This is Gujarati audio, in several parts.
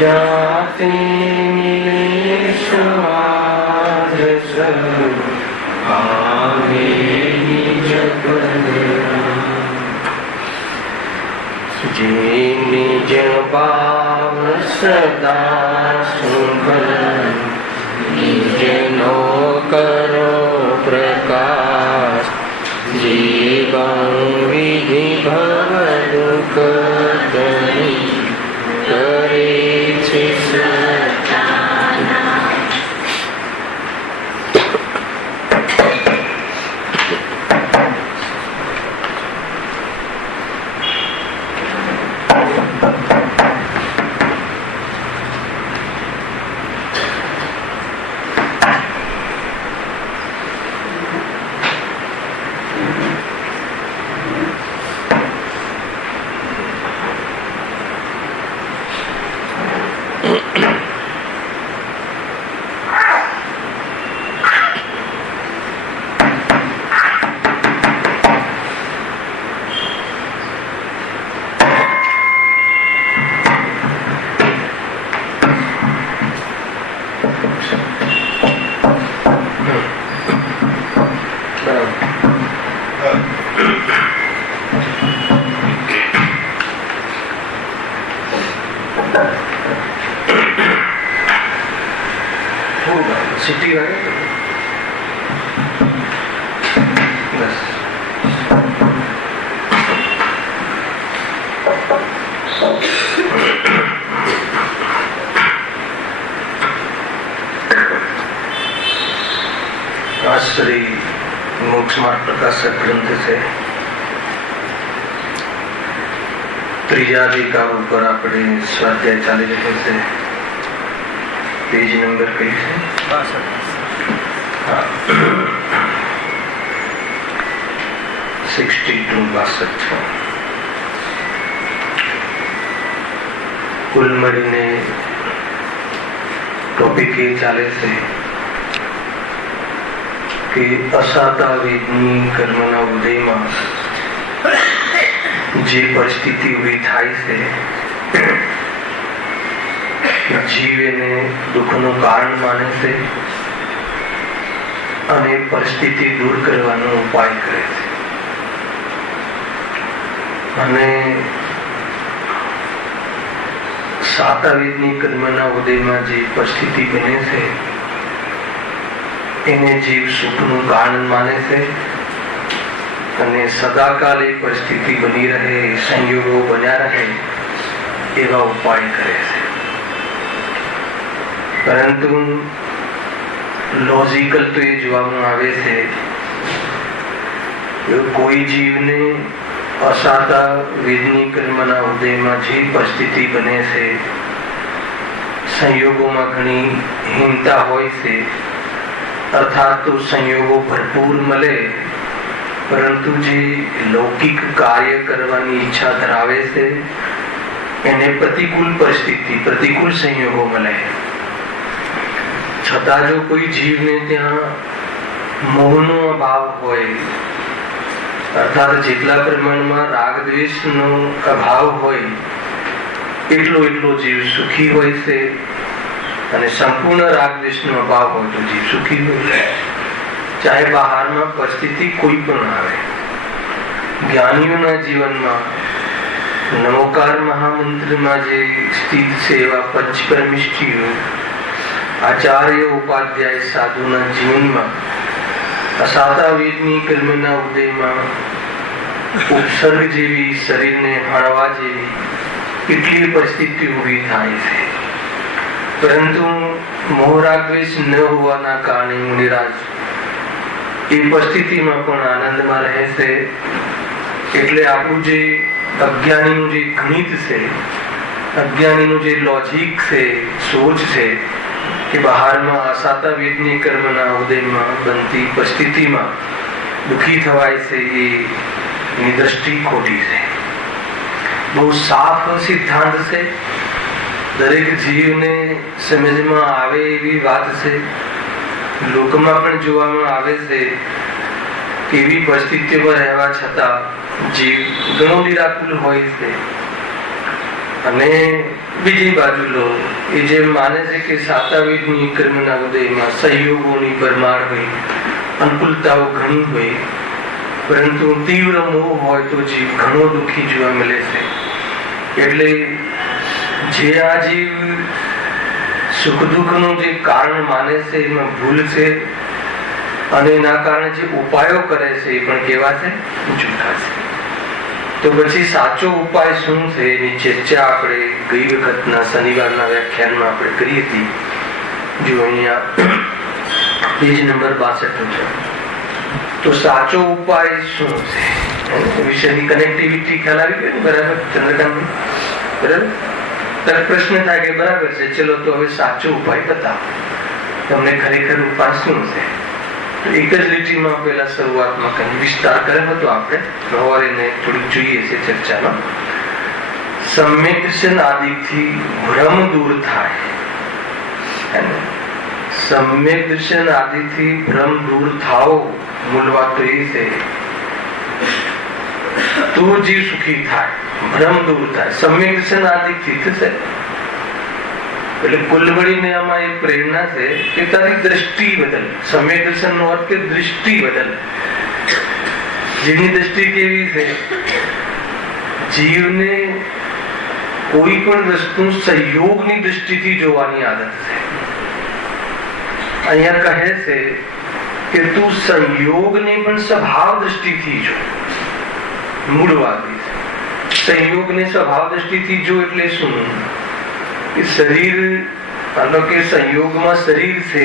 જાતે મિલે સ્વાદ સબ આવે નિજ પદના જે નિજ ભાવ સદા સુંદર નિજનો કરો પ્રકાશ જીવન વિધિ ભવ દુઃખ કરે છે સિટી વાળે બસ આ શ્રી મોક્ષ માર્ગ પ્રકાશક ગ્રંથ છે. ત્રીજા અધિકાર ઉપર આપણે સ્વાધ્યાય ચાલી રહ્યો છે. પેજ નંબર કઈ છે? 62. કુલ મળીને ટોપિક એ ચાલે છે કે અસાતા વેદની કર્મના ઉદયમાં જે પરિસ્થિતિ ઉભી થાય છે, જીવ એને દુઃખનું કારણ માને છે અને પરિસ્થિતિ દૂર કરવાનો ઉપાય કરે છે. અને સાતાવેદની કર્મના ઉદયમાં જે પરિસ્થિતિ બને છે એને જીવ સુખનું કારણ માને છે અને સદાકાળ એ પરિસ્થિતિ બની રહે, સંયોગો બન્યા રહે એવા ઉપાય કરે છે. પરંતુ લોજિકલ તો એ જોવામાં આવે છે કે કોઈ જીવને અસાતા વેદની કર્મના ઉદયમાં જે પરિસ્થિતિ બને છે, સંયોગોમાં ઘણી હીનતા હોય છે, અર્થાત તો સંયોગો ભરપૂર મળે પરંતુ જે લૌકિક કાર્ય કરવાની ઈચ્છા ધરાવે છે એને પ્રતિકૂળ પરિસ્થિતિ, પ્રતિકૂળ સંયોગો મળે. છતાં જો કોઈ જીવને ત્યાં મોહનો અભાવ હોય, અર્થાત જેટલા પ્રમાણમાં રાગ દ્વેષનો અભાવ હોય એટલો જીવ સુખી હોય છે અને સંપૂર્ણ રાગ દ્વેષનો અભાવ હોય તો જીવ સુખી હોય છે. ચાહે બહારમાં પરિસ્થિતિ કોઈ પણ આવે. જ્ઞાનીઓના જીવનમાં નમોકાર મહામંત્રમાં જે સ્થિત છે એવા પંચપરમિષ્ઠીઓ, આચાર્ય, ઉપાધ્યાય, સાધુના જીવનમાં અસાતા વેદની કર્મના ઉદયમાં ઉપસર્ગ જેવી, શરીરને હળવા જેવી કેટલી પરિસ્થિતિ ઊભી થાય છે. પરંતુ મોહરાગવેશ ન હોવાના કારણે મુનિરાજ એ પરિસ્થિતિમાં પણ આનંદમાં રહે છે. એટલે આપણું જે અજ્ઞાનીનું જે ગણિત છે, અજ્ઞાનીનું જે લોજિક છે, સોચ છે કે બહારમાં અસાતા વેદની કર્મના ઉદયમાં બનતી પરિસ્થિતિમાં દુઃખી થવાય છે, એની દ્રષ્ટિ ખોટી છે. બહુ સાફ સિદ્ધાંત છે, દરેક જીવને સમજમાં આવે એવી વાત છે. લોકમાં પણ જોવામાં આવે છે કે એવી પરિસ્થિતિમાં રહેવા છતાં જીવ ઘણો નિરાકુલ હોય છે અને બીજી બાજુ લો એ જે માને છે કે સાતાવિધની કર્મના ઉદયમાં સંયોગોની ભરમાર હોય, અનુકૂળતાઓ ઘણી હોય, પરંતુ તીવ્ર મોહ હોય તો જીવ ઘણો દુઃખી જોવા મળે છે. એટલે જે આ જીવ સુખ દુઃખનું જે કારણ માને છે એમાં ભૂલ છે, અને એના કારણે જે ઉપાયો કરે છે એ પણ કેવા છે? જૂઠા છે. તો પછી સાચો ઉપાય શું છે એની ચર્ચા આપણે ગઈ વખતના શનિવારના વ્યાખ્યાનમાં આપણે કરી હતી. જો અહીંયા પેજ નંબર 62. તો સાચો ઉપાય શું છે વિષયની કનેક્ટિવિટી ખ્યાલ આવી ગયો ને? બરાબર ચંદ્રકાંત? બરાબર. ત્યારે પ્રશ્ન થાય કે બરાબર છે, ચલો તો હવે સાચો ઉપાય બતાવો, તમને ખરેખર ઉપાય શું છે? એક જ લીટીમાં પેલા શરૂઆતમાં કઈ વિસ્તાર કર્યો હતો આપણે, સવારે થોડીક જોઈએ છે ચર્ચામાં. સમ્યક દર્શન આદિથી ભ્રમ દૂર થાય. સમ્યક દર્શન આદિથી ભ્રમ દૂર થાઓ, મૂળ વાત તો એ છે. તો જીવ સુખી થાય, ભ્રમ દૂર થાય. સમ્યક દર્શન આદિથી થશે. એટલે કુલ મળીને આમાં એક પ્રેરણા છે કે તારી દ્રષ્ટિ બદલ. સમ્યક દર્શન નો અર્થ કે દૃષ્ટિ બદલ. જીવની દ્રષ્ટિ કેવી છે? જીવને કોઈ પણ વસ્તુ સંયોગની દ્રષ્ટિથી જોવાની આદત છે. અહીંયા કહે છે કે તું સંયોગને પણ સ્વભાવ દ્રષ્ટિથી જો. મૂળ વાત છે સંયોગને સ્વભાવ દ્રષ્ટિથી જો એટલે શું? શરીર, માનો કે સંયોગમાં શરીર છે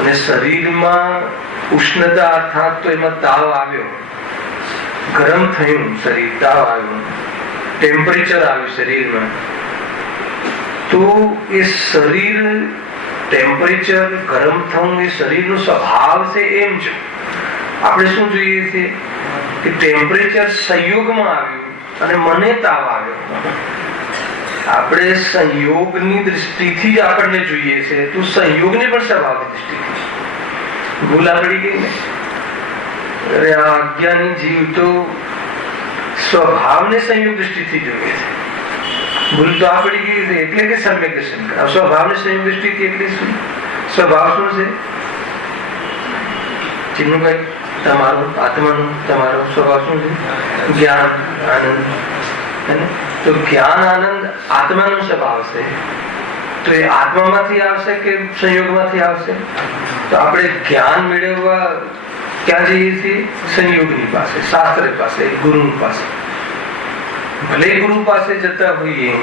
અને શરીરમાં ઉષ્ણતા અર્થાત તો એમાં તાવ આવ્યો, ગરમ થયું શરીર, તાવ આવ્યો, ટેમ્પરેચર આવ્યું શરીરમાં. તો એ શરીર ટેમ્પરેચર ગરમ થવું એ શરીરનો સ્વભાવ છે એમ જો. આપણે શું જોઈએ છે કે ટેમ્પરેચર સંયોગમાં આવ્યું અને મને તાવ આવ્યો. આપણે સંયોગની દ્રષ્ટિથી જ આપણને જોઈએ છે, તો સંયોગને પણ સ્વભાવની દ્રષ્ટિથી. ભૂલ પડી ગઈ ને? અરે આ અજ્ઞાની જીવ તો સ્વભાવને સંયોગ દ્રષ્ટિથી જોઈએ છે. ભૂલ તો આ પડી ગઈ છે એટલે કે સમ્યક દર્શન કરે. સ્વભાવને સંયોગ દ્રષ્ટિથી એટલે શું? સ્વભાવ શું છે? ચિન્નુભાઈ, તમારો આત્માનો તમારો સ્વભાવ શું છે? જ્ઞાન, આનંદ. તો જ્ઞાન આનંદ આત્માનો સ્વભાવ છે. તો એ આત્મામાંથી આવશે કે સંયોગમાંથી આવશે? તો આપણે જ્ઞાન મેળવવા ક્યાં જઈએ છીએ? સંયોગની પાસે, શાસ્ત્ર પાસે, ગુરુ પાસે. ભલે ગુરુ પાસે જતા હોઈએ,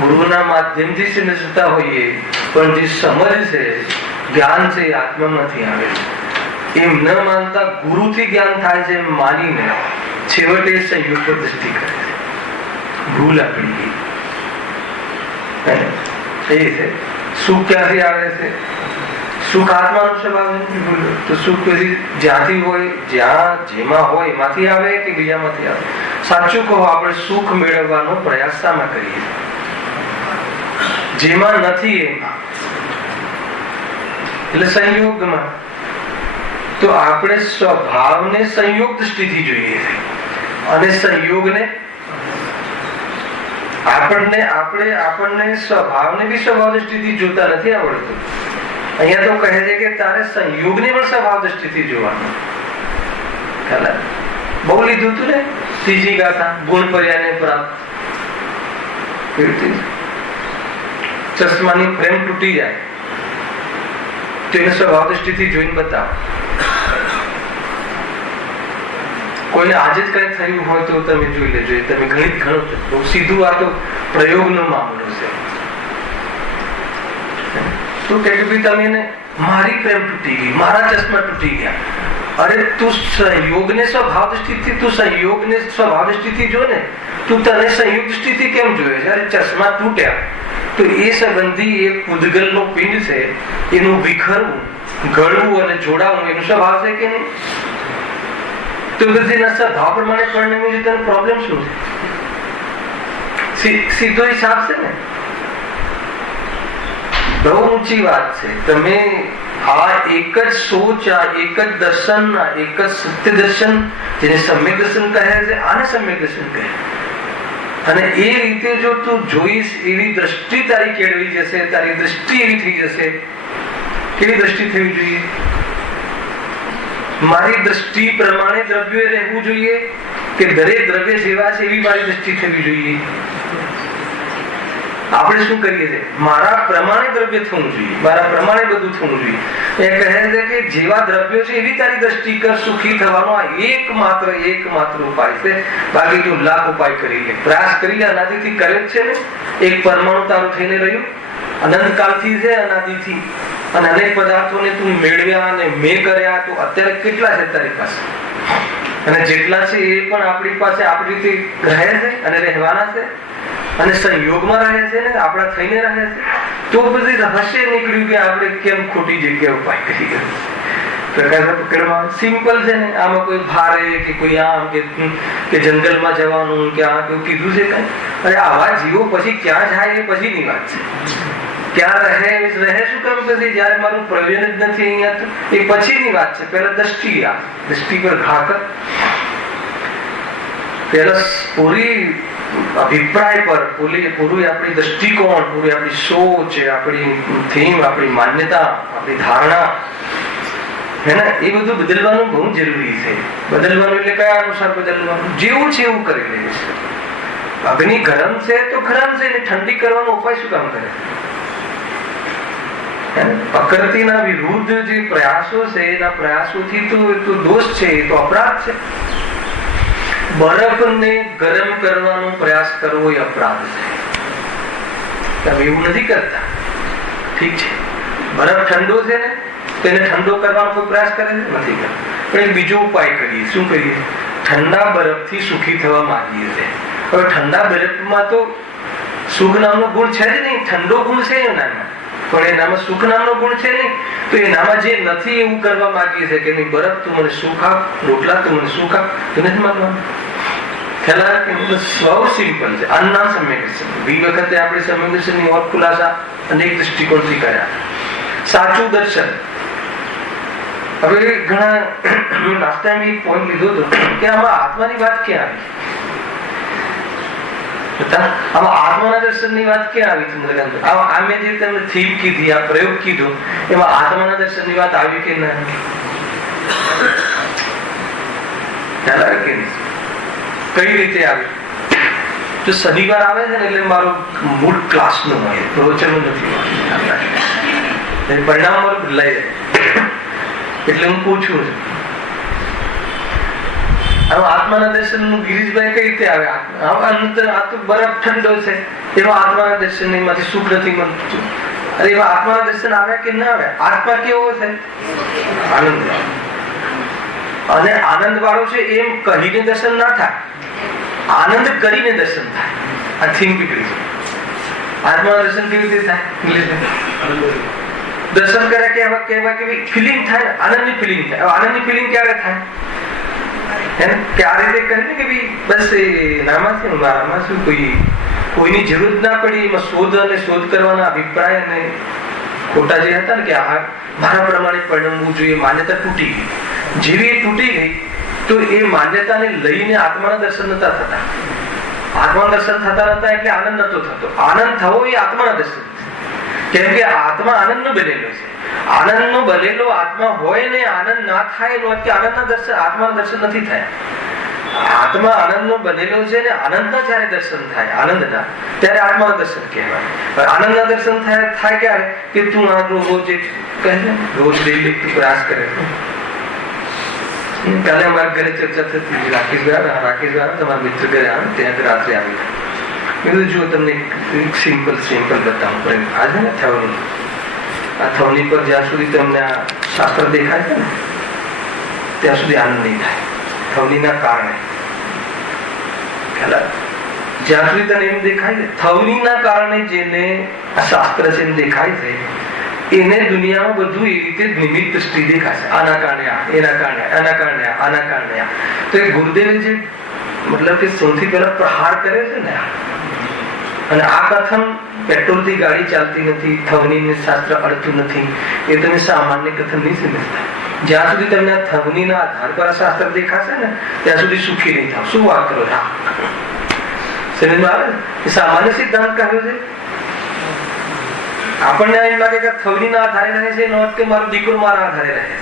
ગુરુના માધ્યમથી સમજતા હોઈએ, પણ જે સમજ છે, જ્ઞાન છે, આત્મામાંથી આવે. એમ ન માનતા ગુરુથી જ્ઞાન થાય છે એમ માનીને છેવટે સંયોગ પર દ્રષ્ટિ કરે છે. ભૂલ આપણી ગઈ. સુખ ક્યાંથી આવે છે? સુખ આત્માનો સ્વભાવ નથી. તો સુખ પછી જ્યાંથી હોય, જ્યાં જેમાં હોય એમાંથી આવે કે બીજામાંથી આવે? સાચું કહો, આપણે સુખ મેળવવાનો પ્રયાસ શામાં કરીએ? જેમાં નથી એમાં, એટલે સંયોગમાં. તો આપણે સ્વભાવને સંયોગ દ્રષ્ટિથી જોઈએ છે અને સંયોગને આપણને સ્વભાવને બી સ્વભાવ દ્રષ્ટિથી જોતા નથી આવડતું. અહીંયા તો કહે છે કે તારે સંયોગને પણ સ્વભાવ દ્રષ્ટિથી જોવાનું. બહુ લીધું તું ને ત્રીજી ગાથા, ગુણ પર્યાને પ્રાપ્ત. ચશ્માની ફ્રેમ તૂટી જાય તો એને સ્વભાવ દ્રષ્ટિથી જોઈને બતાવો. કોઈને આજે જ કઈ થયું હોય તો તમે જોઈ લેજો. તમે ગણિત ગણો છો, બહુ સીધું. આ તો પ્રયોગનો મામલો છે. તો કે તમે મારી પ્રેમ તૂટી ગઈ, મારા ચશ્મા તૂટી ગયા. અરે તું સંયોગને સ્વભાવ દ્રષ્ટિથી, તું સંયોગને સ્વભાવ દ્રષ્ટિથી જો ને, તું તને સંયોગ દ્રષ્ટિથી કેમ જોયે છે? અરે ચશ્મા તૂટ્યા તો એ સંબંધી એક પૂદગલનો પિંડ છે, એનું વિખરવું, ગળવું અને જોડાવું એનો સ્વભાવ છે કે નહીં? તો બધી સ્વભાવ પ્રમાણે પરિણમી છે. તેનો પ્રોબ્લેમ શું છે? સીધો હિસાબ છે ને. બહુ ઊંચી વાત છે. તમે આ એક જ સોચ, આ એક જ દર્શન, આ એક જ સત્ય દર્શન, જેને સમ્યક દર્શન કહે છે, આને સમ્યક દર્શન કહે. અને એ રીતે જો તું જોઈશ, એવી દ્રષ્ટિ તારી કેળવી જશે, તારી દ્રષ્ટિ એવી થઈ જશે. કેવી દ્રષ્ટિ થવી જોઈએ? મારી દ્રષ્ટિ પ્રમાણે દ્રવ્યો રહેવું જોઈએ કે દરેક દ્રવ્ય સેવા છે એવી મારી દ્રષ્ટિ થવી જોઈએ? આપણે શું કરીએ છીએ? મારા પ્રમાણે દ્રવ્ય થવું જોઈએ, મારા પ્રમાણે બધું થવું જોઈએ. એ કહે છે કે જેવા દ્રવ્યો છે એવી તારી દ્રષ્ટિ કર, સુખી થવાનો આ એકમાત્ર ઉપાય છે. બાકી તું લાખ ઉપાય કરી લે, પ્રયાસ કરી લે, અનાદિથી કરે જ છે ને. એક પરમાણુ તારું થઈને રહ્યું, અનંતકાળથી છે, અનાદિથી. અને અનેક પદાર્થોને તું મેળવ્યા અને મેં કર્યા, તો અત્યારે કેટલા છે તારી પાસે? અને જેટલા છે એ પણ આપણી પાસે આપણી રીતે રહે છે અને રહેવાના છે અને સંયોગમાં રહે છે ને, આપણા થઈને રહે છે. તો પછી રહસ્ય નીકળ્યું કે આપણે કેમ ખોટી જગ્યાએ ઉપાય કરી ગયા. સિમ્પલ છે ને, આમાં કોઈ ભારે કે કોઈ આમ કે જંગલમાં જવાનું કે આ કેવું કીધું છે કઈ? અરે આવા જીવો પછી ક્યાં જાય એ પછીની વાત છે. ક્યાં રહે શું કામ? પછી જયારે મારું પ્રયોજન જ નથી અહીંયા, તો એ પછીની વાત છે. પહેલા દ્રષ્ટિ પર ઘા કર. પહેલા પૂરી અભિપ્રાય પર, પૂરી આપણી દ્રષ્ટિકોણ, પૂરી આપણી સોચ, આપણી થીમ, આપણી માન્યતા, આપણી ધારણા હે ને, એ બધું બદલવાનું બહુ જરૂરી છે. બદલવાનું એટલે કયા અનુસાર બદલવાનું? જેવું છે એવું કરી લેવું છે. અગ્નિ ગરમ છે તો ગરમ છે, એને ઠંડી કરવાનો ઉપાય શું કામ કરે? પ્રકૃતિના વિરુદ્ધ જે પ્રયાસો છે, એના પ્રયાસોથી તો દોષ છે, એ તો અપરાધ છે. બરફને ગરમ કરવાનો પ્રયાસ કરવો એ અપરાધ છે. તમે એવું નથી કરતા, ઠીક છે. બરફ ઠંડો છે ને, તેને ઠંડો કરવાનો કોઈ પ્રયાસ કરે છે? નથી કરતા. પણ એક બીજો ઉપાય કરીએ. શું કરીએ? ઠંડા બરફથી સુખી થવા માંગીએ છીએ. હવે ઠંડા બરફમાં તો સુખ નામનો ગુણ છે જ નહીં. ઠંડો ગુણ છે એનામાં, પણ એનામાં સુખ નામનો ગુણ છે નહીં. તો એનામાં જે નથી એવું કરવા માંગીએ છીએ કે નહીં, બરફ તું મને સુખ આપ, રોટલા તું મને સુખ આપ, તો નથી માંગવાનું. સ્વ સિમ્પલ છે. અન્ના સમ્યક દર્શન. બી વખતે આપણે સમ્યક દર્શનની ઓર ખુલાસા અનેક દૃષ્ટિકોણથી કર્યા. સાચું દર્શન. હવે ઘણા લાસ્ટ ટાઈમ એક પોઈન્ટ લીધો હતો કે આમાં આત્માની વાત ક્યાં આવી? આમાં આત્માના દર્શનની વાત ક્યાં આવી? ચંદ્રકાંત, આ મેં જે તમને થીમ કીધી, આ પ્રયોગ કીધો, એમાં આત્માના દર્શનની વાત આવી કે ના? ખ્યાલ આવે કે નહીં? કઈ રીતે આવી? જો શનિવાર આવે છે ને, એટલે મારો મૂળ ક્લાસ નો હોય, પ્રવચન નથી, પરિણામ મારું બદલાઈ જાય. એટલે હું પૂછું છું, આત્માના દર્શન નું ગિરીશભાઈ કઈ રીતે આવે? આ તો બરફ ઠંડો છે, એમાં આત્માના દર્શન માંથી સુખ નથી મળતું. અરે એમાં આત્માના દર્શન આવ્યા કે ના આવ્યા? આત્મા કેવો છે? આનંદ. અને આનંદ વાળો છે એમ કહીને દર્શન ના થાય, આનંદ કરીને દર્શન થાય. આ થીમ પીકડી છે. આત્માના દર્શન કેવી રીતે થાય? દર્શન કર્યા કે કહેવા કેવી ફિલિંગ થાય, આનંદની ફિલિંગ થાય. આનંદની ફિલિંગ ક્યારે થાય? કે આ રીતે કહે કે બસ નામાં છે, મારામાં શું, કોઈની જરૂર ના પડી. એમાં શોધ કરવાના અભિપ્રાય અને ખોટા જે હતા ને, કે આ મારા પ્રમાણે પરિણમવું જોઈએ, માન્યતા તૂટી ગઈ. જેવી એ તૂટી ગઈ, તો એ માન્યતાને લઈને આત્માના દર્શન નતા થતા. આત્માના દર્શન થતા નતા એટલે આનંદ નતો થતો. આનંદ થવો એ આત્માના દર્શન, કેમ કે આત્મા આનંદ નો બનેલો છે. આનંદ નો બનેલો આત્મા હોય ને આનંદ ના થાય, આનંદના દર્શન, આત્માના દર્શન નથી થયા. આત્મા આનંદ નો બનેલો છે ને, આનંદના જયારે દર્શન થાય, આનંદના, ત્યારે આત્માના દર્શન કહેવાય. આનંદના દર્શન થાય ક્યારે? કે તું આ રોજ કહે ને, રોજ ડેલી તું પ્રયાસ કરે. કાલે અમારા ઘરે ચર્ચા થતી, રાકેશ તમારા મિત્ર ઘરે આવે, ત્યાં રાત્રે આવી. જો તમને સિમ્પલ બતાવું. આજે ને થવની, આ થવની પર જ્યાં સુધી તમને આ શાસ્ત્ર દેખાય છે ને, ત્યાં સુધી આનંદ નહીં થાય. થવનીના કારણે જ્યાં સુધી તને એમ દેખાય છે, થવનીના કારણે જેને આ શાસ્ત્ર છે એમ દેખાય છે, એને દુનિયામાં બધું એ રીતે નિમિત્ત દૃષ્ટિ દેખાશે. આના કારણે આ, એના કારણે, આના કારણે આ, આના કારણે આ. તો એ ગુરુદેવે જે મતલબ કે સૌથી પહેલા પ્રહાર કરે છે ને, અને આ કથન પેટ્રોલ થી ગાડી ચાલતી નથી, થવની શાસ્ત્ર અડતું નથી, એ તમે સામાન્ય કથન નહીં સમજતા. જ્યાં સુધી તમને આ થવનીના આધાર પર શાસ્ત્ર દેખાશે ને, ત્યાં સુધી સુખી નહીં થાવ. શું વાત કરો? સમજમાં આવે ને? સામાન્ય સિદ્ધાંત કહ્યો છે. આપણને એમ લાગે કે થવડીના આધારે રહે છે, એનો અર્થ કે મારો દીકરો મારા આધારે રહે છે,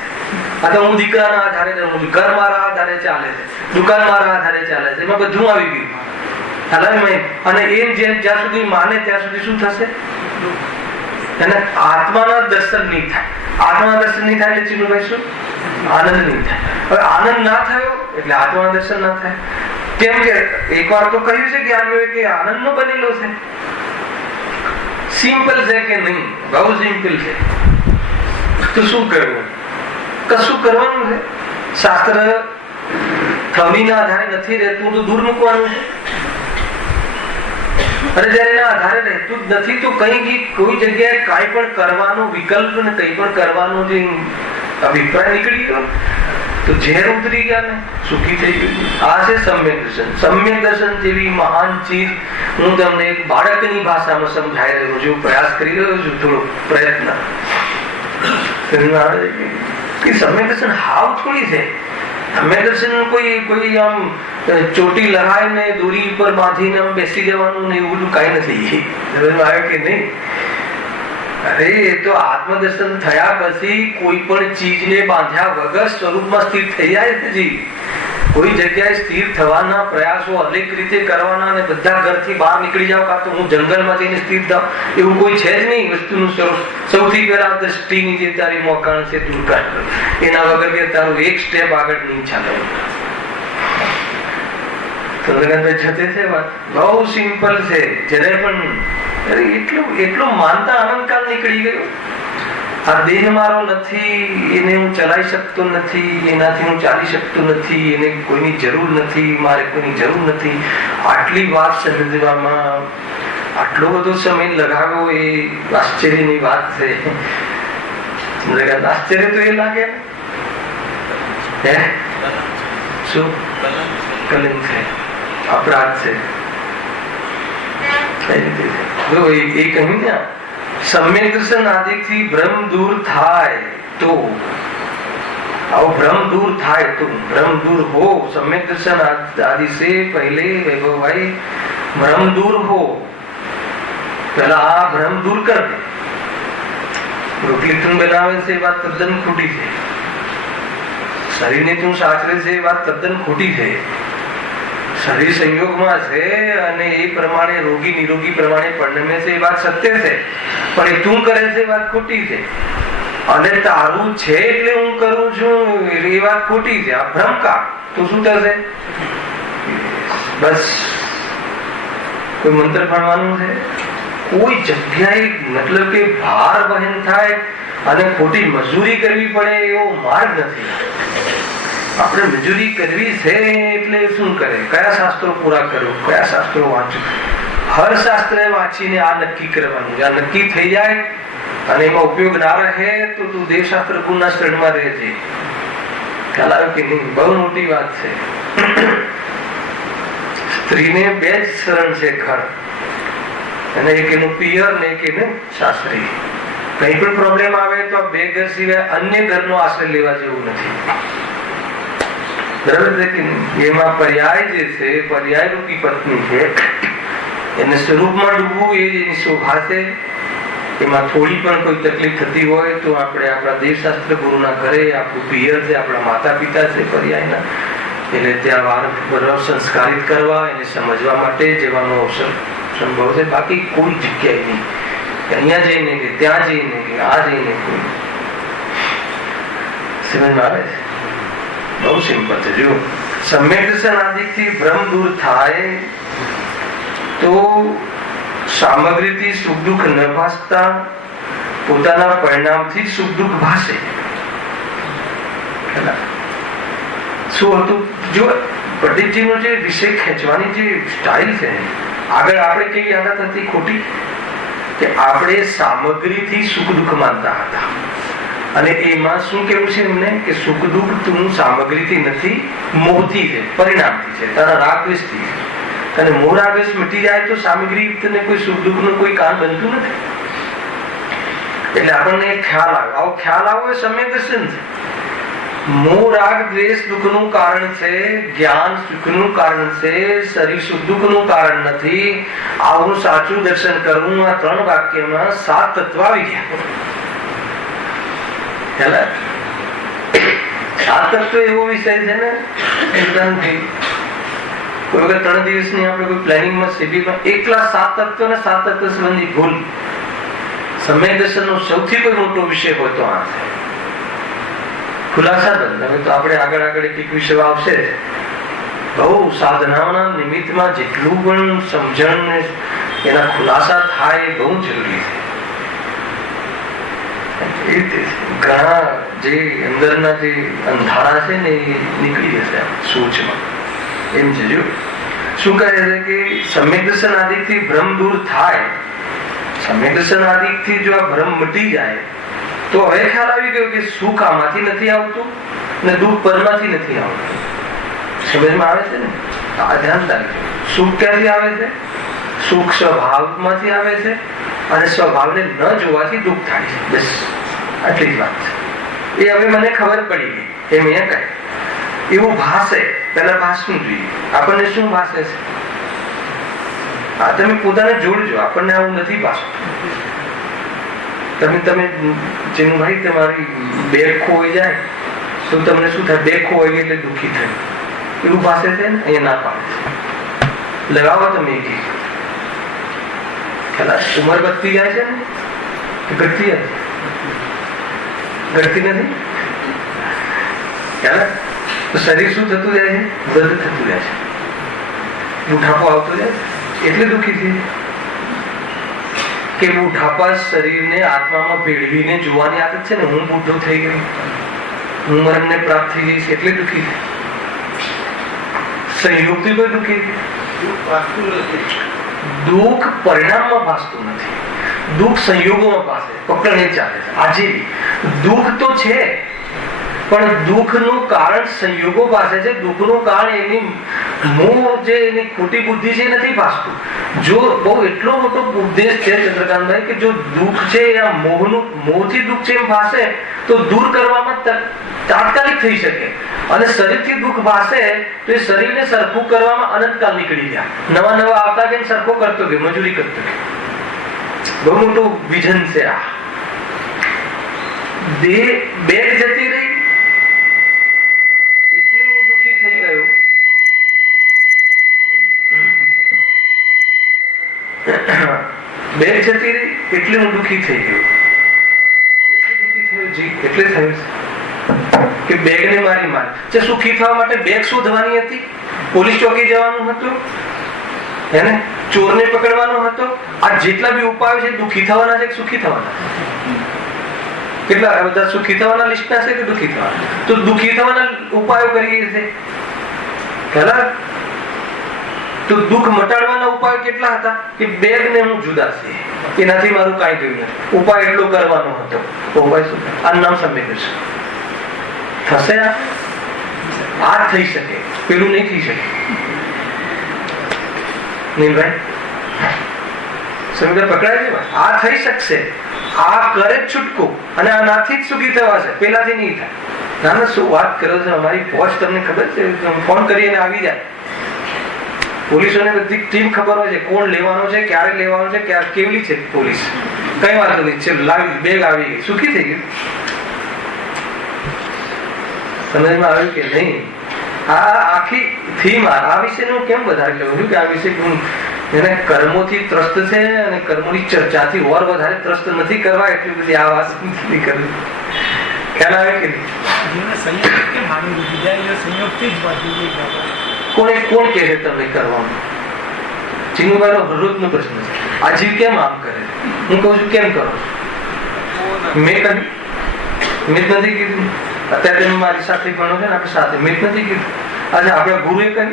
અથવા હું દીકરાના આધારે રહું છું, ઘર મારા આધારે ચાલે છે, દુકાન મારા આધારે ચાલે છે, એમાં બધું આવી ગયું. અને એમ જ્યાં સુધી માને ત્યાં સુધી શું થશે? એને આત્માના દર્શન નહીં થાય. આત્માના દર્શન નહીં થાય એટલે ચિમનભાઈ શું? આનંદ નહીં થાય. હવે આનંદ ના થયો એટલે આત્માના દર્શન ના થાય. કેમ કે એકવાર તો કહ્યું છે જ્ઞાનીઓએ કે આનંદ નો બનેલો છે. સિમ્પલ છે કે નહીં? બહુ સિમ્પલ છે. તો શું કરવું? કશું કરવાનું છે? શાસ્ત્ર થવીના આધારે નથી રહેતું તો દૂર મૂકવાનું છે. અને જયારે એના આધારે રહેતું જ નથી તો કઈ કોઈ જગ્યાએ કાંઈ પણ કરવાનો વિકલ્પ ને કંઈ પણ કરવાનો જે અભિપ્રાય નીકળી ગયો તો ઝેર ઉતરી ગયા ને સુખી થઈ ગયું. આ છે સમ્યક દર્શન. સમ્યક દર્શન જેવી મહાન ચીજ હું તમને એક બાળકની ભાષામાં સમજાઈ રહ્યો છું, પ્રયાસ કરી રહ્યો છું, થોડો પ્રયત્ન. સમ્યક દર્શન હાવ થોડી છે. સમ્યક દર્શન કોઈ આમ ચોટી લગાય ને દોરી ઉપર બાંધીને આમ બેસી જવાનું ને એવું બધું કઈ નથી. આવે કે નહીં? અરે એ તો આત્મદર્શન થયા પછી કોઈ પણ ચીજને બાંધ્યા વગર સ્વરૂપમાં સ્થિર થઈ જાય છે. કોઈ જગ્યાએ સ્થિર થવાના પ્રયાસો અનેક રીતે કરવાના અને બધા ઘરથી બહાર નીકળી જાવ, કાં તો હું જંગલમાં જઈને સ્થિર થાવ, એવું કોઈ છે જ નહીં. વસ્તુનું સ્વરૂપ સૌથી પહેલા દ્રષ્ટિની જે તારી મોકાણ છે દૂર કાઢ, એના વગર કે તારું એક સ્ટેપ આગળ નહીં ચાલે. બહુ સિમ્પલ છે. જ્યારે પણ એટલું માનતા અનંતકાળ નીકળી ગયો. આ દેહ મારો નથી, એને હું ચલાવી શકતો નથી, એનાથી હું ચાલી શકતો નથી, એને કોઈની જરૂર નથી, મારે કોઈની જરૂર નથી. આટલી વાત સમજવામાં આટલો બધો સમય લગાવ્યો એ આશ્ચર્યની વાત છે. આશ્ચર્ય તો એ લાગે શું કલંક છે, અપરાધ છે. જો એ કહ્યું ને સમ્યક દર્શન આદિથી ભ્રમ દૂર થાય તો, આવો ભ્રમ દૂર થાય તો, ભ્રમ દૂર हो सम्यक दर्शन आदि से पहले वैभव भाई भ्रम दूर हो, पहला आ भ्रम दूर कर दे. રોટલી તું બનાવે છે એ વાત તદ્દન ખોટી છે. શરીરને તું સાચવે છે એ વાત તદ્દન ખોટી છે. શરીર સંયોગમાં છે અને એ પ્રમાણે રોગી નિરોગી પ્રમાણે પરિણમે છે એ વાત સત્ય છે, પણ એ તું કરે છે એ વાત ખોટી છે. અને તારું છે એટલે હું કરું છું એ વાત ખોટી છે. આ ભ્રમકાર તો શું થશે? બસ કોઈ મંત્ર ભણવાનું છે, કોઈ જગ્યાએ મતલબ કે ભાર વહન થાય અને ખોટી મજૂરી કરવી પડે એવો માર્ગ નથી. આપણે મજૂરી કરવી છે એટલે શું કરે? કયા શાસ્ત્રો પૂરા કરો, કયા શાસ્ત્રો વાંચો? હર શાસ્ત્ર વાંચીને આ નક્કી કરવાનું. આ નક્કી થઈ જાય અને એમાં ઉપયોગ ના રહે તો તું દેવશાસ્ત્ર ગુણના શરણમાં રહે છે. ખ્યાલ આવે કે નહીં? બહુ મોટી વાત છે. સ્ત્રીને બે જ શરણ છે, ઘર અને એક એનું પિયર ને એક એનું સાસરી. કઈ પણ પ્રોબ્લેમ આવે તો બે ઘર સિવાય અન્ય ઘરનો આશ્રય લેવા જેવું નથી. બરાબર છે કે એમાં પર્યાય જે છે, પર્યાય રૂપી પત્ની છે, એને સ્વરૂપમાં ડૂબવું એ એની શોભા છે. એમાં થોડી પણ કોઈ તકલીફ થતી હોય તો આપણે આપણા દેવશાસ્ત્ર ગુરુના ઘરે, આપણું પિયર છે, આપણા માતા પિતા છે પર્યાયના, એટલે ત્યાં વારંવાર સંસ્કારિત કરવા, એને સમજવા માટે જવાનો અવસર સંભવ છે. બાકી કોઈ જગ્યાએ નહીં. અહીંયા જઈને કે ત્યાં જઈને કે આ જઈને કોઈ સમજમાં આવે છે. બહુ સિમ્પલ છે. જો સમ્યક દર્શન આદિથી ભ્રમ દૂર થાય તો સામગ્રીથી સુખ દુઃખ ન ભાસતા પોતાના પરિણામથી સુખ દુઃખ ભાસે. શું હતું? જો પંડિતજીનો જે વિષય ખેંચવાની જે સ્ટાઇલ છે, આગળ આપણે કેવી આદત હતી ખોટી કે આપણે સામગ્રીથી સુખ દુઃખ માનતા હતા. અને એમાં શું કેવું છે એમને કે સુખ દુઃખ તું સામગ્રીથી નથી, મોહથી છે, પરિણામથી છે, તારા રાગ દ્વેષથી છે. અને મોહ રાગ દ્વેષ મટી જાય તો સામગ્રી તને કોઈ સુખ દુઃખ નું કોઈ કારણ બનતું નથી. એટલે આપણને ખ્યાલ આવે. આવો ખ્યાલ આવો એ સમ્યક દર્શન છે. મોહ રાગ દ્વેષ દુઃખનું કારણ છે, જ્ઞાન સુખનું કારણ છે, શરીર સુખ દુઃખનું કારણ નથી. આવું સાચું દર્શન કરવું. આ 3 વાક્યમાં 7 તત્વ આવી ગયા. 7 તત્વ એવો વિષય છે ને, કોઈ વખત 3 દિવસની આપણે કોઈ પ્લાનિંગમાં શિબિરમાં એકલા 7 તત્વ અને 7 તત્વ સંબંધી ભૂલ. સમ્યક દર્શનનો સૌથી કોઈ મોટો વિષય હોય તો આ છે. ખુલાસા બંધ. હવે તો આપણે આગળ એક વિષય આવશે. બહુ સાધનાના નિમિત્તમાં જેટલું પણ સમજણ એના ખુલાસા થાય એ બહુ જરૂરી છે. ઘણા જે અંદરના જે અંધારા છે ને એ નીકળી જશે સૂચમાં. એમ છે. જો શું કહે છે કે સમ્યક દર્શન આદિથી ભ્રમ દૂર થાય. સમ્યક દર્શન આદિથી જો આ ભ્રમ મટી જાય તો હવે ખ્યાલ આવી ગયો કે સુખ આમાંથી નથી આવતું ને દુઃખ પરમાંથી નથી આવતું. સમજમાં આવે છે ને? આ ધ્યાન રાખજો. સુખ ક્યાંથી આવે છે? સુખ સ્વભાવમાંથી આવે છે અને સ્વભાવને ન જોવાથી દુઃખ થાય છે. બસ આટલી જ વાત છે. એ હવે મને ખબર પડી ગઈ. એમ અહીંયા કહે એવું ભાષે. પેલા ભાષનું જોઈએ. આપણને શું ભાષે છે? આ તમે પોતાને જોડજો. આપણને આવું નથી ભાષતું. તમે ચિન્મભાઈ તમારી બેગ ખોઈ જાય તો તમને શું થાય? બેગ ખોવાઈ એટલે દુઃખી થાય. એવું પાસે છે ને અહીંયા ના પાડે. લગાવો તમે એક ઉંમર વધતી જાય છે ને ઘટતી નથી. તો શરીર શું થતું જાય છે? દર્દ થતું જાય છે. બુઢાપો આવતો જાય એટલે દુઃખી થઈ. કે બુઢાપા શરીરને આત્મામાં ભેળવીને જોવાની આદત છે ને. હું બુઢો થઈ ગયો, હું મરણને પ્રાપ્ત થઈ જઈશ એટલે દુઃખી થાય. સંયોગથી કોઈ દુઃખી દુઃખ પરિણામમાં ભાસતું નથી. દુઃખ સંયોગોમાં ભાસે. પકડને ચાલે છે. આજે દુઃખ તો છે પણ દુઃખનું કારણ સંયોગો પાસે છે. દુઃખનું કારણ એની મોહ જે એની ખોટી બુદ્ધિ છે નથી ભાસતું. જો બહુ એટલો મોટો ઉપદેશ છે ચંદ્રકાંતભાઈ કે જો દુઃખ છે આ મોહથી દુઃખ છે એમ ભાસે તો દૂર કરવામાં તાત્કાલિક થઈ શકે. અને શરીરથી દુઃખ ભાસે તો એ શરીરને સરખું કરવામાં અનંતકાલ નીકળી ગયા. નવા આવતા કે સરખો કરતો કે મજૂરી કરતો કે. બહુ મોટું વિઝન છે આ. બેગ જતી રહી એટલે હું દુઃખી થઈ ગયો. બેગ જતી રહી એટલે હું દુઃખી થઈ ગયો. એટલે થયું કે બેગ ને મારી માર. સુખી થવા માટે બેગ શોધવાની હતી, પોલીસ ચોકી જવાનું હતું, એને ચોરને પકડવાનો હતો. આ જેટલા બી ઉપાયો છે દુઃખી થવાના છે કે સુખી થવાના? કેટલા બધા સુખી થવાના લિસ્ટના છે કે દુઃખી થવાના? તો દુઃખી થવાના ઉપાયો કરીએ છીએ. તો દુઃખ મટાડવાના ઉપાય કેટલા હતા? કે બેગ ને હું જુદા છે, એનાથી મારું કાંઈ થયું નથી. ઉપાય એટલો કરવાનો હતો. ઉપાય શું? આ નામ સમ્યક દર્શન. થશે આ થઈ શકે, પેલું નહીં થઈ શકે. નીલભાઈ સમજ પકડાય છે? આ થઈ શકશે, આ કરે જ છૂટકો અને આનાથી જ સુખી થવાશે, પેલાથી નહીં થાય. ના ના શું વાત કરો છો? અમારી પહોંચ તમને ખબર છે? ફોન કરીને આવી જાય. પોલીસોને બધી ટીમ ખબર હોય છે કોણ લેવાનો છે, ક્યારે લેવાનો છે, કેવલી છે પોલીસ. કઈ વાત નથી. છે લાવી બેગ આવી ગઈ, સુખી થઈ ગયું. સમજમાં આવ્યું કે નહીં? આ આખી થીમ આ વિષયનું કેમ વધારે કહું છું કે આ વિષય એને કર્મોથી ત્રસ્ત છે અને કર્મોની ચર્ચાથી ઓર વધારે ત્રસ્ત નથી કરવા. એટલી બધી આ વાત નથી કરવી. ખ્યાલ આવે કે નહીં? કોણ કહે છે તમને કરવાનું? ચિન્નુભાઈનો હૃદયનો પ્રશ્ન છે. આ જીવ કેમ આમ કરે? હું કહું છું કેમ કરો? મેં કહ્યું? મેં નથી કીધું. અત્યારે તમે મારી સાથે ભણો છો ને, આપણે સાથે મેં નથી કીધું. આજે આપણા ગુરુએ કહ્યું,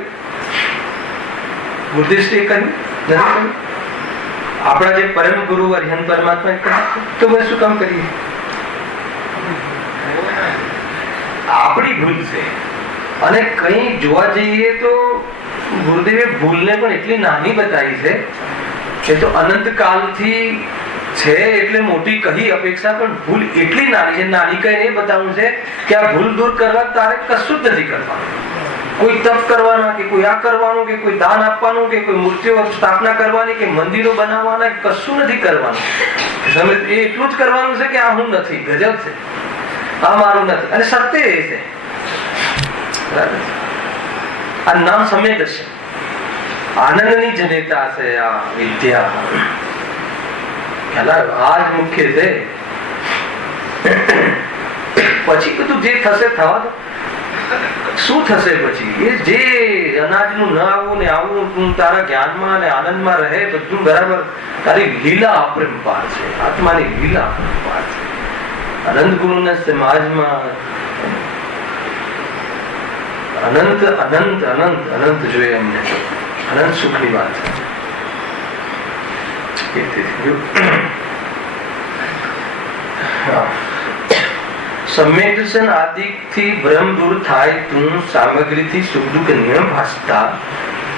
ગુરુદેવશ્રીએ કહ્યું, નથી કહ્યું? આપણા જે પરમ ગુરુ અરિહંત પરમાત્મા કહ્યું. તો બસ શું કામ કરીએ? આપણી ભૂલ છે. અને કઈ જોવા જઈએ તો ગુરુદેવે ભૂલને પણ એટલી નાની બતાવી છે કે તો અનંત કાલથી છે એટલે મોટી કહી અપેક્ષા, પણ ભૂલ એટલી નાની છે, નાની કહીને એ બતાવવું છે કે આ ભૂલ દૂર કરવા તારે કશું જ નથી કરવાનું. કોઈ તપ કરવાના કે કોઈ આ કરવાનું કે કોઈ દાન આપવાનું કે કોઈ મૂર્તિઓ સ્થાપના કરવાની કે મંદિરો બનાવવાના, કશું નથી કરવાનું. તમે એટલું જ કરવાનું છે કે આ હું નથી, ગજબ છે, આ મારું નથી, અને સત્ય એ છે. આ નામ સમ્યક દર્શન, આનંદની જનેતા છે આ વિદ્યા. આ જ મુખ્ય છે. પછી બધું જે થશે થવા દો. શું થશે પછી? એ જે અનાજનું ન આવવું ને આવવું તારા જ્ઞાનમાં અને આનંદમાં રહે, બધું બરાબર. તારી લીલા અપરંપાર છે, આત્માની લીલા અપરંપાર છે. અનંત ગુરુના સમાજમાં અનંત અનંત અનંત અનંત જોઈએ અમને. અનંત સુખની વાત છે. સમ્યક દર્શન આદિથી ભ્રમ દૂર થાય. તું સામગ્રીથી સુખ દુઃખ ન ભાસતા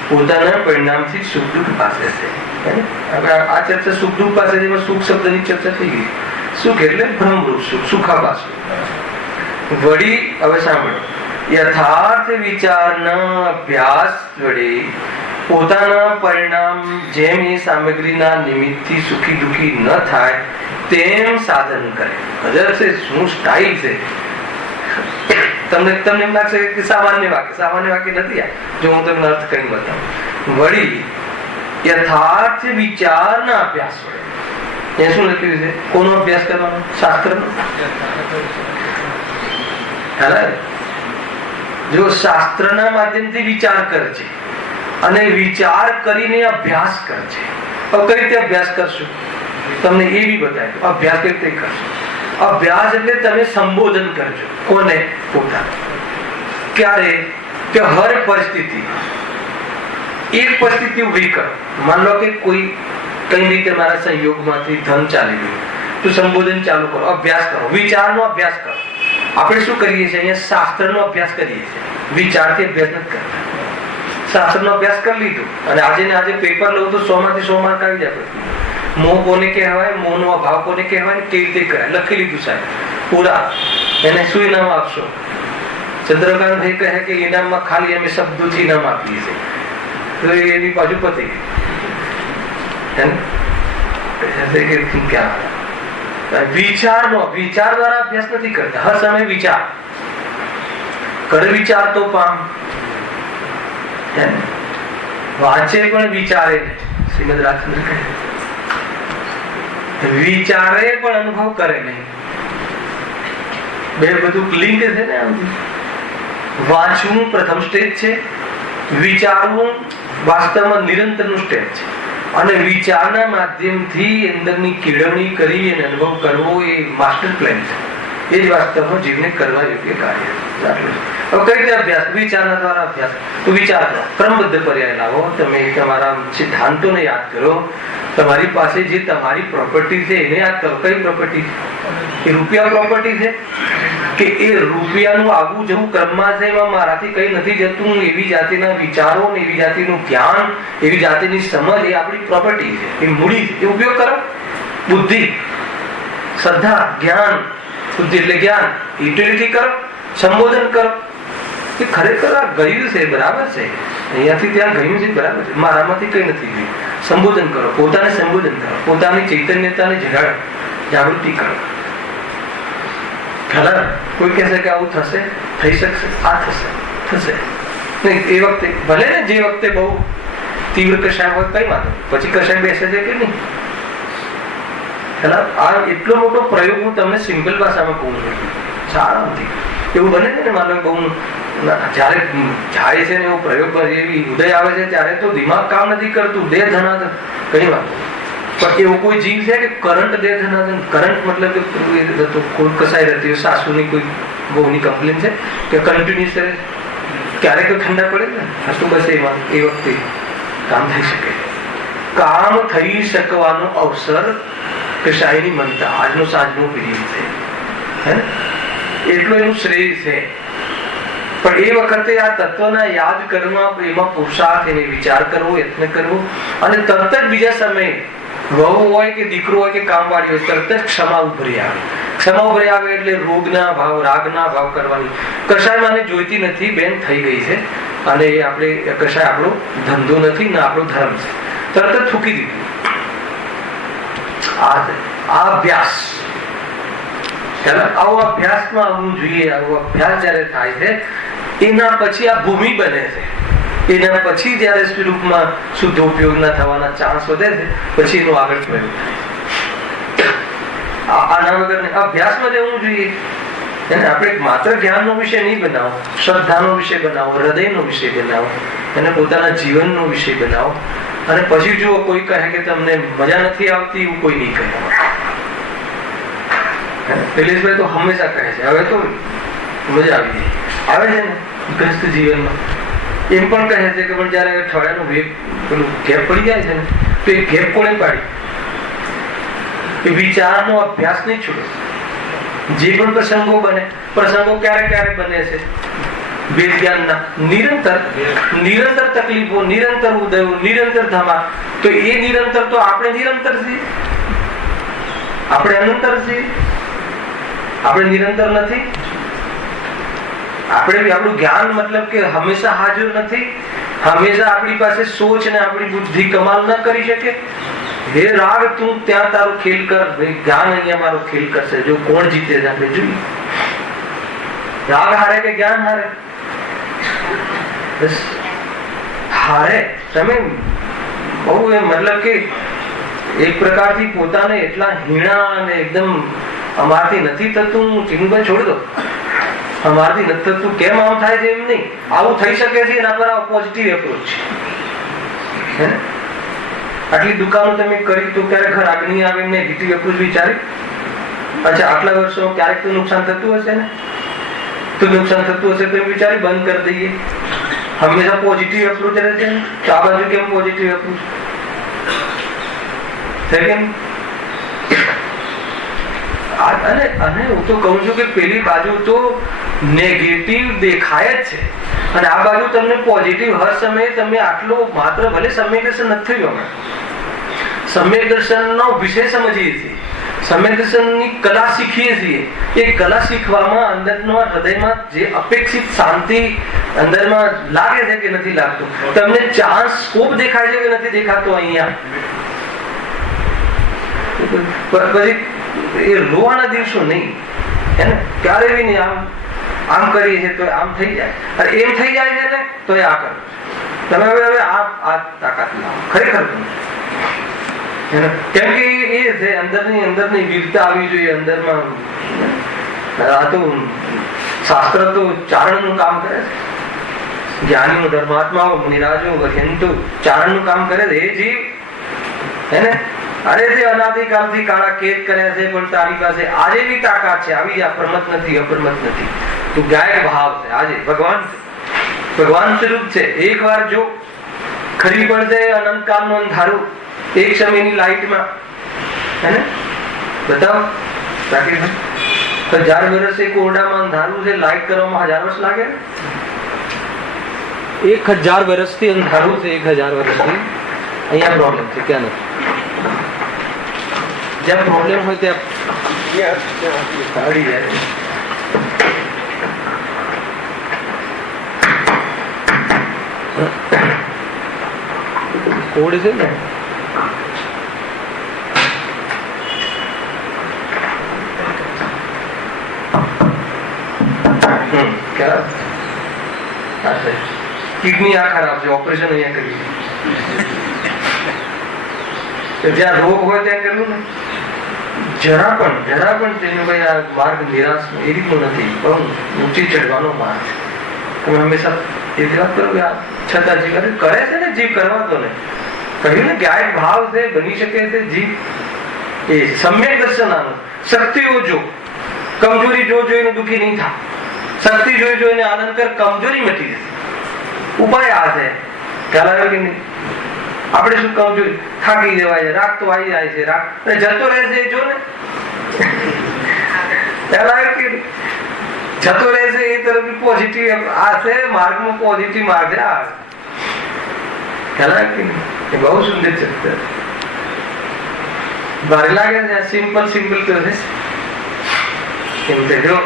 પોતાના પરિણામથી સુખ દુઃખ ભાસે છે. આ ચર્ચા સુખ દુઃખ પાસે, જેમાં સુખ શબ્દની ચર્ચા થઈ ગઈ. સુખ એટલે ભ્રમરૂપ સુખ, સુખાભાસું. વળી હવે સાંભળો, યથાર્થ વિચારના અભ્યાસ વડે પોતાના પરિણામ જેમ એ સામગ્રીના નિમિત્તથી સુખી દુઃખી ન થાય તેમ સાધન કરે. ગજબ છે, શું સ્ટાઇલ છે. તમને એમ લાગશે કે સામાન્ય વાક્ય નથી આ. જો હું તમને અર્થ કરી બતાવું. વળી યથાર્થ વિચારના અભ્યાસ વડે, એ શું લખ્યું છે? કોનો અભ્યાસ કરવાનો? શાસ્ત્રનો. જો શાસ્ત્રના માધ્યમથી વિચાર કરે છે અને વિચાર કરીને અભ્યાસ કરે છે. કઈ રીતે અભ્યાસ કરશું તમને એ બી બતાવ્યું. અભ્યાસ કઈ રીતે કરશો? અભ્યાસ એટલે તમે સંબોધન કરજો. કોને? પોતાને. ક્યારે? કે હર પરિસ્થિતિ, એક પરિસ્થિતિ ઉભી કરો. માન લો કે કોઈ કઈ રીતે મારા સંયોગમાંથી ધન ચાલી ગયું, તો સંબોધન ચાલુ કરો, અભ્યાસ કરો, વિચારનો અભ્યાસ કરો. આપણે શું કરીએ છીએ અહીંયા? શાસ્ત્રનો અભ્યાસ કરીએ છીએ, વિચારથી અભ્યાસ નથી કરતા. શાસ્ત્રનો અભ્યાસ કરી લીધો અને આજે ને આજે પેપર લઉં તો 100 માંથી 100 માર્ક આવી જાય. મોહ કોને કહેવાય, મોહનો અભાવ કોને કહેવાય, કેવી રીતે કરાય, લખી લીધું સાહેબ પૂરા. એને શું ઇનામ આપશો? ચંદ્રકાંત ભાઈ કહે કે ઇનામમાં ખાલી અમે શબ્દોથી ઇનામ આપીએ છીએ, તો એની બાજુ પતી ગઈ. વિચાર દ્વારા અભ્યાસ નથી કરતા. હર સમય વિચાર કરે, વિચાર તો પામ. વાંચે પણ વિચારે. શ્રીમદ રાજચંદ્ર કહે વિચારે પણ અનુભવ કરે નહીં. બે બધું લિંક છે ને. વાંચવું પ્રથમ સ્ટેજ છે, વિચારવું વાસ્તવમાં નિરંતર નું સ્ટેજ છે. અને વિચારના માધ્યમથી અંદરની કેળવણી કરી અને અનુભવ કરવો એ માસ્ટર પ્લાન છે. એ જ વાસ્તવમાં જીવને કરવા યોગ્ય કાર્ય છે. હવે કઈ રીતે અભ્યાસ? વિચારના દ્વારા અભ્યાસ. તો વિચાર કરો, ક્રમબદ્ધ પર્યાય લાવો. તમે તમારા સિદ્ધાંતોને યાદ કરો. તમારી પાસે જે તમારી પ્રોપર્ટી છે એને યાદ કરો. કઈ પ્રોપર્ટી? એ રૂપિયા પ્રોપર્ટી છે કે એ રૂપિયાનું આવવું જવું ક્રમમાં છે, એમાં મારાથી કઈ નથી જતું. એવી જાતિના વિચારો, એવી જાતિનું જ્ઞાન, એવી જાતિની સમજ એ આપણી પ્રોપર્ટી છે, એ મૂડી છે. એ ઉપયોગ કરો. બુદ્ધિ, શ્રદ્ધા, જ્ઞાન. બુદ્ધિ એટલે જ્ઞાન. યુટિલિટી કરો, સંબોધન કરો. એ ખરેખર આ ગયું છે, બરાબર છે, અહીંયાથી ત્યાં ગયું છે, બરાબર છે, મારામાંથી કઈ નથી ગયું. સંબોધન કરો, પોતાને સંબોધન કરો, પોતાની ચૈતન્યતાને જાગૃતિ કરો. કોઈ કહેશે કે આવું થશે, થઈ શકશે, આ થશે, થશે નહીં. એ વખતે ભલે ને જે વખતે બહુ તીવ્ર કશાય હોય કઈ વાત, પછી કશાય બેસે છે કે નહીં. આ એટલો મોટો પ્રયોગ હું તમને સિમ્પલ ભાષામાં કહું છું, સારામાંથી. એવું બને છે ને, માનો બહુ જયારે જાય છે ને એવો પ્રયોગ એવી ઉદય આવે છે ત્યારે તો દિમાગ કામ નથી કરતું, દેહ ધનાધન કઈ વાત. પણ એવો કોઈ જીવ છે કે કરંટ દેહ ધનાધન? કરંટ મતલબ કે કોઈ કસાઈ રહેતી હોય, સાસુની કોઈ બહુની કમ્પ્લેન છે કે કન્ટિન્યુઅસ રહે, ક્યારેક ઠંડા પડે ને, શું બસ એમાં એ વખતે કામ થઈ શકે. કામ થઈ શકવાનો અવસર કશાયની મનતા આજનો સાંજનો પીરિયડ છે, એટલું એનું શ્રેય છે. પણ એ વખતે આ તત્વના યાદ કરવા, એમાં પુરુષાર્થ, એને વિચાર કરવો, યત્ન કરવો, અને તરત જ બીજા સમયે વહુ હોય કે દીકરો હોય કે કામવાળી હોય, તરત જ ક્ષમા ઉભરી આવે. ક્ષમા ઉભરી આવે એટલે રોગના ભાવ, રાગના ભાવ કરવાની કશાય મને જોઈતી નથી, બેન થઈ ગઈ છે, અને એ આપણે કશાય આપણો ધંધો નથી ને આપણો ધર્મ છે, તરત જ થૂકી દીધું. આ અભ્યાસ, આવો અભ્યાસમાં આવવું જોઈએ. આવો અભ્યાસ જયારે થાય છે એના પછી આ ભૂમિ બને છે. એના પછી જયારે સ્વરૂપમાં શુદ્ધ ઉપયોગના થવાના ચાન્સ વધે છે, પછી એનું આગળ પ્રયોગ થાય. આના વગર અભ્યાસમાં જવું જોઈએ. આપણે માત્ર જ્ઞાનનો વિષય નહીં બનાવો, શ્રદ્ધાનો વિષય બનાવો, હૃદયનો વિષય બનાવો, અને પોતાના જીવનનો વિષય બનાવો. અને પછી જો કોઈ કહે કે તમને મજા નથી આવતી, એવું કોઈ નહીં કહે. નિલેશભાઈ તો હંમેશા કહે છે હવે તો મજા આવી જાય, આવે છે ને ગ્રસ્ત જીવનમાં. એમ પણ કહે છે કે પણ જયારે અઠવાડિયાનો પેલું ગેપ પડી જાય છે ને, તો એ ગેપ કોને પાડી? એ વિચારનો અભ્યાસ નહીં છોડે. જે પણ પ્રસંગો બને, પ્રસંગો ક્યારે ક્યારે બને છે વેદ જ્ઞાનના, નિરંતર તકલીફો, નિરંતર ઉદયો, નિરંતર ધમા. તો એ નિરંતર તો આપણે નિરંતર છીએ, આપણે અનંતર છીએ, આપણે નિરંતર નથી. આપણે આપણું જ્ઞાન મતલબ કે હંમેશા હાજર નથી, હંમેશા આપણી પાસે સોચ ને આપણી બુદ્ધિ કમાલ ન કરી શકે. હે રાગ, તું ત્યાં તારો ખેલ કર, જ્ઞાન અહીંયા મારો ખેલ કરશે. જો કોણ જીતે છે આપણે જોઈએ. રાગ હારે કે જ્ઞાન હારે? હારે. તમે બહુ મતલબ કે એક પ્રકારથી પોતાને એટલા હીણા અને એકદમ અમારથી નથી થતું, ચિંતા છોડી દો. અમારથી નથી થતું કેમ આમ થાય છે એમ નહીં, આવું થઈ શકે છે. એના પર પોઝિટિવ એપ્રોચ છે. આટલી દુકાનો તમે કરી તો ક્યારેક ઘર આગની આવે એમ નેગેટિવ એપ્રોચ વિચારી. અચ્છા, આટલા વર્ષો ક્યારેક તો નુકસાન થતું હશે ને, તો નુકસાન થતું હશે તો વિચારી બંધ કરી દઈએ. હંમેશા પોઝિટિવ એપ્રોચ રહે છે. તો આ બાજુ કેમ પોઝિટિવ એપ્રોચ છે કેમ? અને હું તો કહું છું કે પેલી બાજુ તો નેગેટિવ દેખાય જ છે, અને આ બાજુ તમને પોઝિટિવ હર સમયે. તમે આટલો માત્ર ભલે સમ્યક દર્શન નથી થયું, અમે સમ્યક દર્શનનો વિષય સમજીએ છીએ, સમ્યક દર્શનની કલા શીખીએ છીએ. એ કલા શીખવામાં અંદરનો હૃદયમાં જે અપેક્ષિત શાંતિ અંદરમાં લાગે છે કે નથી લાગતું, તમને ચાન્સ સ્કોપ દેખાય છે કે નથી દેખાતો અહીંયા? પછી એ રોવાના દિવસો નહીં, હે ને? ક્યારે બી નહીં. આમ કરીએ છીએ તો આમ થઈ જાય, અને એમ થઈ જાય છે ને તો એ આ કરો. તમે હવે આ તાકાત લાવો ખરેખર. કેમ કે એ છે અંદરની વીરતા આવવી જોઈએ અંદરમાં. આ તો શાસ્ત્ર તો ચારણનું કામ કરે છે. જ્ઞાનીઓ, ધર્માત્માઓ, મુનિરાજો, હિન્દુ ચારણનું કામ કરે છે. એ જીવ હે ને, અરે તે અનાદિકાલથી કાળા કેદ કર્યા છે, પણ તારી પાસે આજે બી તાકાત છે. આવી અપ્રમત નથી, અપ્રમત નથી. તું ગાયક ભાવ છે. આજે ભગવાન સ્વરૂપ છે. એક વાર જો ખરી પડશે અનંતકાળનું અંધારું એક સમયની લાઈટમાં, હે ને? બતાવો રાકેશભાઈ, 1000 વર્ષ એક ઓરડામાં અંધારું છે, લાઈટ કરવામાં 1000 વર્ષ લાગે? 1000 વર્ષથી અંધારું છે, 1000 વર્ષથી. અહીંયા પ્રોબ્લેમ છે, ક્યાં નથી? જ્યાં પ્રોબ્લેમ હોય ત્યાં આવી જાય. કોડ છે ને, કિડની આ ખરાબ છે, ઓપરેશન અહીંયા કર્યું. જ્યાં રોગ હોય ત્યાં કરવું ને. જરા પણ તેનો ભાઈ આ માર્ગ નિરાશ એ રીતનો નથી, પણ ઊંચી ચડવાનો માર્ગ. તમે હંમેશા એ વાત કરો કે આ છતાં જીવ કરે છે ને, જીવ કરવા દો ને. કહ્યું ને ગાયક ભાવ છે, બની શકે છે જીવ. એ સમ્યક દર્શન આનું. શક્તિઓ જો, કમજોરી જોઈને દુઃખી નહીં થાય. શક્તિ જોઈને આનંદ કર, કમજોરી મટી જશે. ઉપાય આ છે. ખ્યાલ આવ્યો કે નહીં? આપણે શું કમજોરી, થાકી જવાય છે, રાગ તો આવી જાય છે, રાગ જતો રહે છે. જો ને ખ્યાલ આવ્યો કે જતો રહે છે એ તરફ પોઝિટિવ આ છે. માર્ગમાં પોઝિટિવ માર્ગ છે. આ ખ્યાલ આવ્યો કે નહીં? એ બહુ સુંદર છે. ભારે લાગે છે સિમ્પલ તો છે એમ તે જો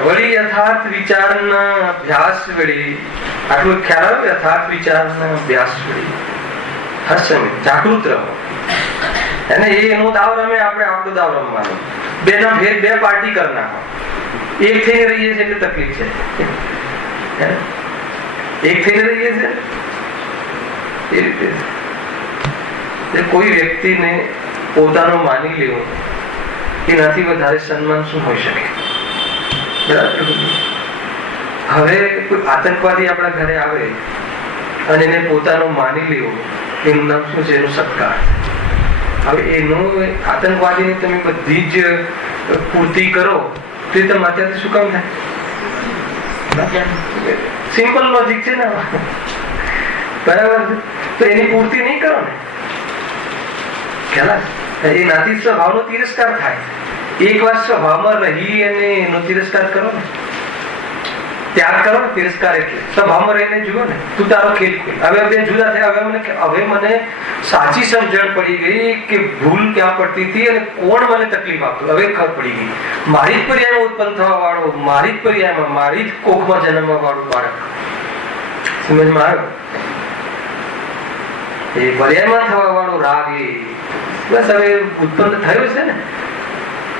વળી યથાર્થ વિચારના અભ્યાસ વળી આટલું ખ્યાલ આવે યથાર્થ વિચારના અભ્યાસ વળી હશે જાગૃત રહો અને એનો દાવ રમે આપણે આપણો દાવ રમવાનો બે ના ભેદ બે પાર્ટી કરી નાખો એક થઈને રહીએ છીએ એટલે તકલીફ છે એક થઈને રહીએ છીએ એ રીતે કોઈ વ્યક્તિને પોતાનો માની લેવો એનાથી વધારે સન્માન શું હોઈ શકે બરાબર હવે કોઈ આતંકવાદી આપણા ઘરે આવે અને એને પોતાનો માની લેવો એનું નામ શું છે એનો સત્કાર હવે એનો આતંકવાદીની તમે બધી જ પૂર્તિ કરો તો એ તમારાથી શું કામ થાય સિમ્પલ લોજિક છે ને બરાબર તો એની પૂર્તિ નહીં કરો ને એનાથી સ્વભાવનો તિરસ્કાર થાય એક વાર સ્વભાવમાં રહી અને એનો તિરસ્કાર કરો ને ત્યાગ કરો ને તિરસ્કાર એટલે સ્વભાવમાં રહીને જુઓ ને તું તારો ખેલ ખેલ હવે બે જુદા થયા હવે મને સાચી સમજણ પડી ગઈ કે ભૂલ ક્યાં પડતી હતી અને કોણ મને તકલીફ આપતું હવે ખબર પડી ગઈ મારી જ પર્યાયમાં ઉત્પન્ન થવા વાળો મારી જ પર્યાયમાં મારી જ કોખમાં જન્મવા વાળું બાળક સમજમાં આવ્યો એ પર્યાયમાં થવા વાળો રાગ એ બસ હવે ઉત્પન્ન થયો છે ને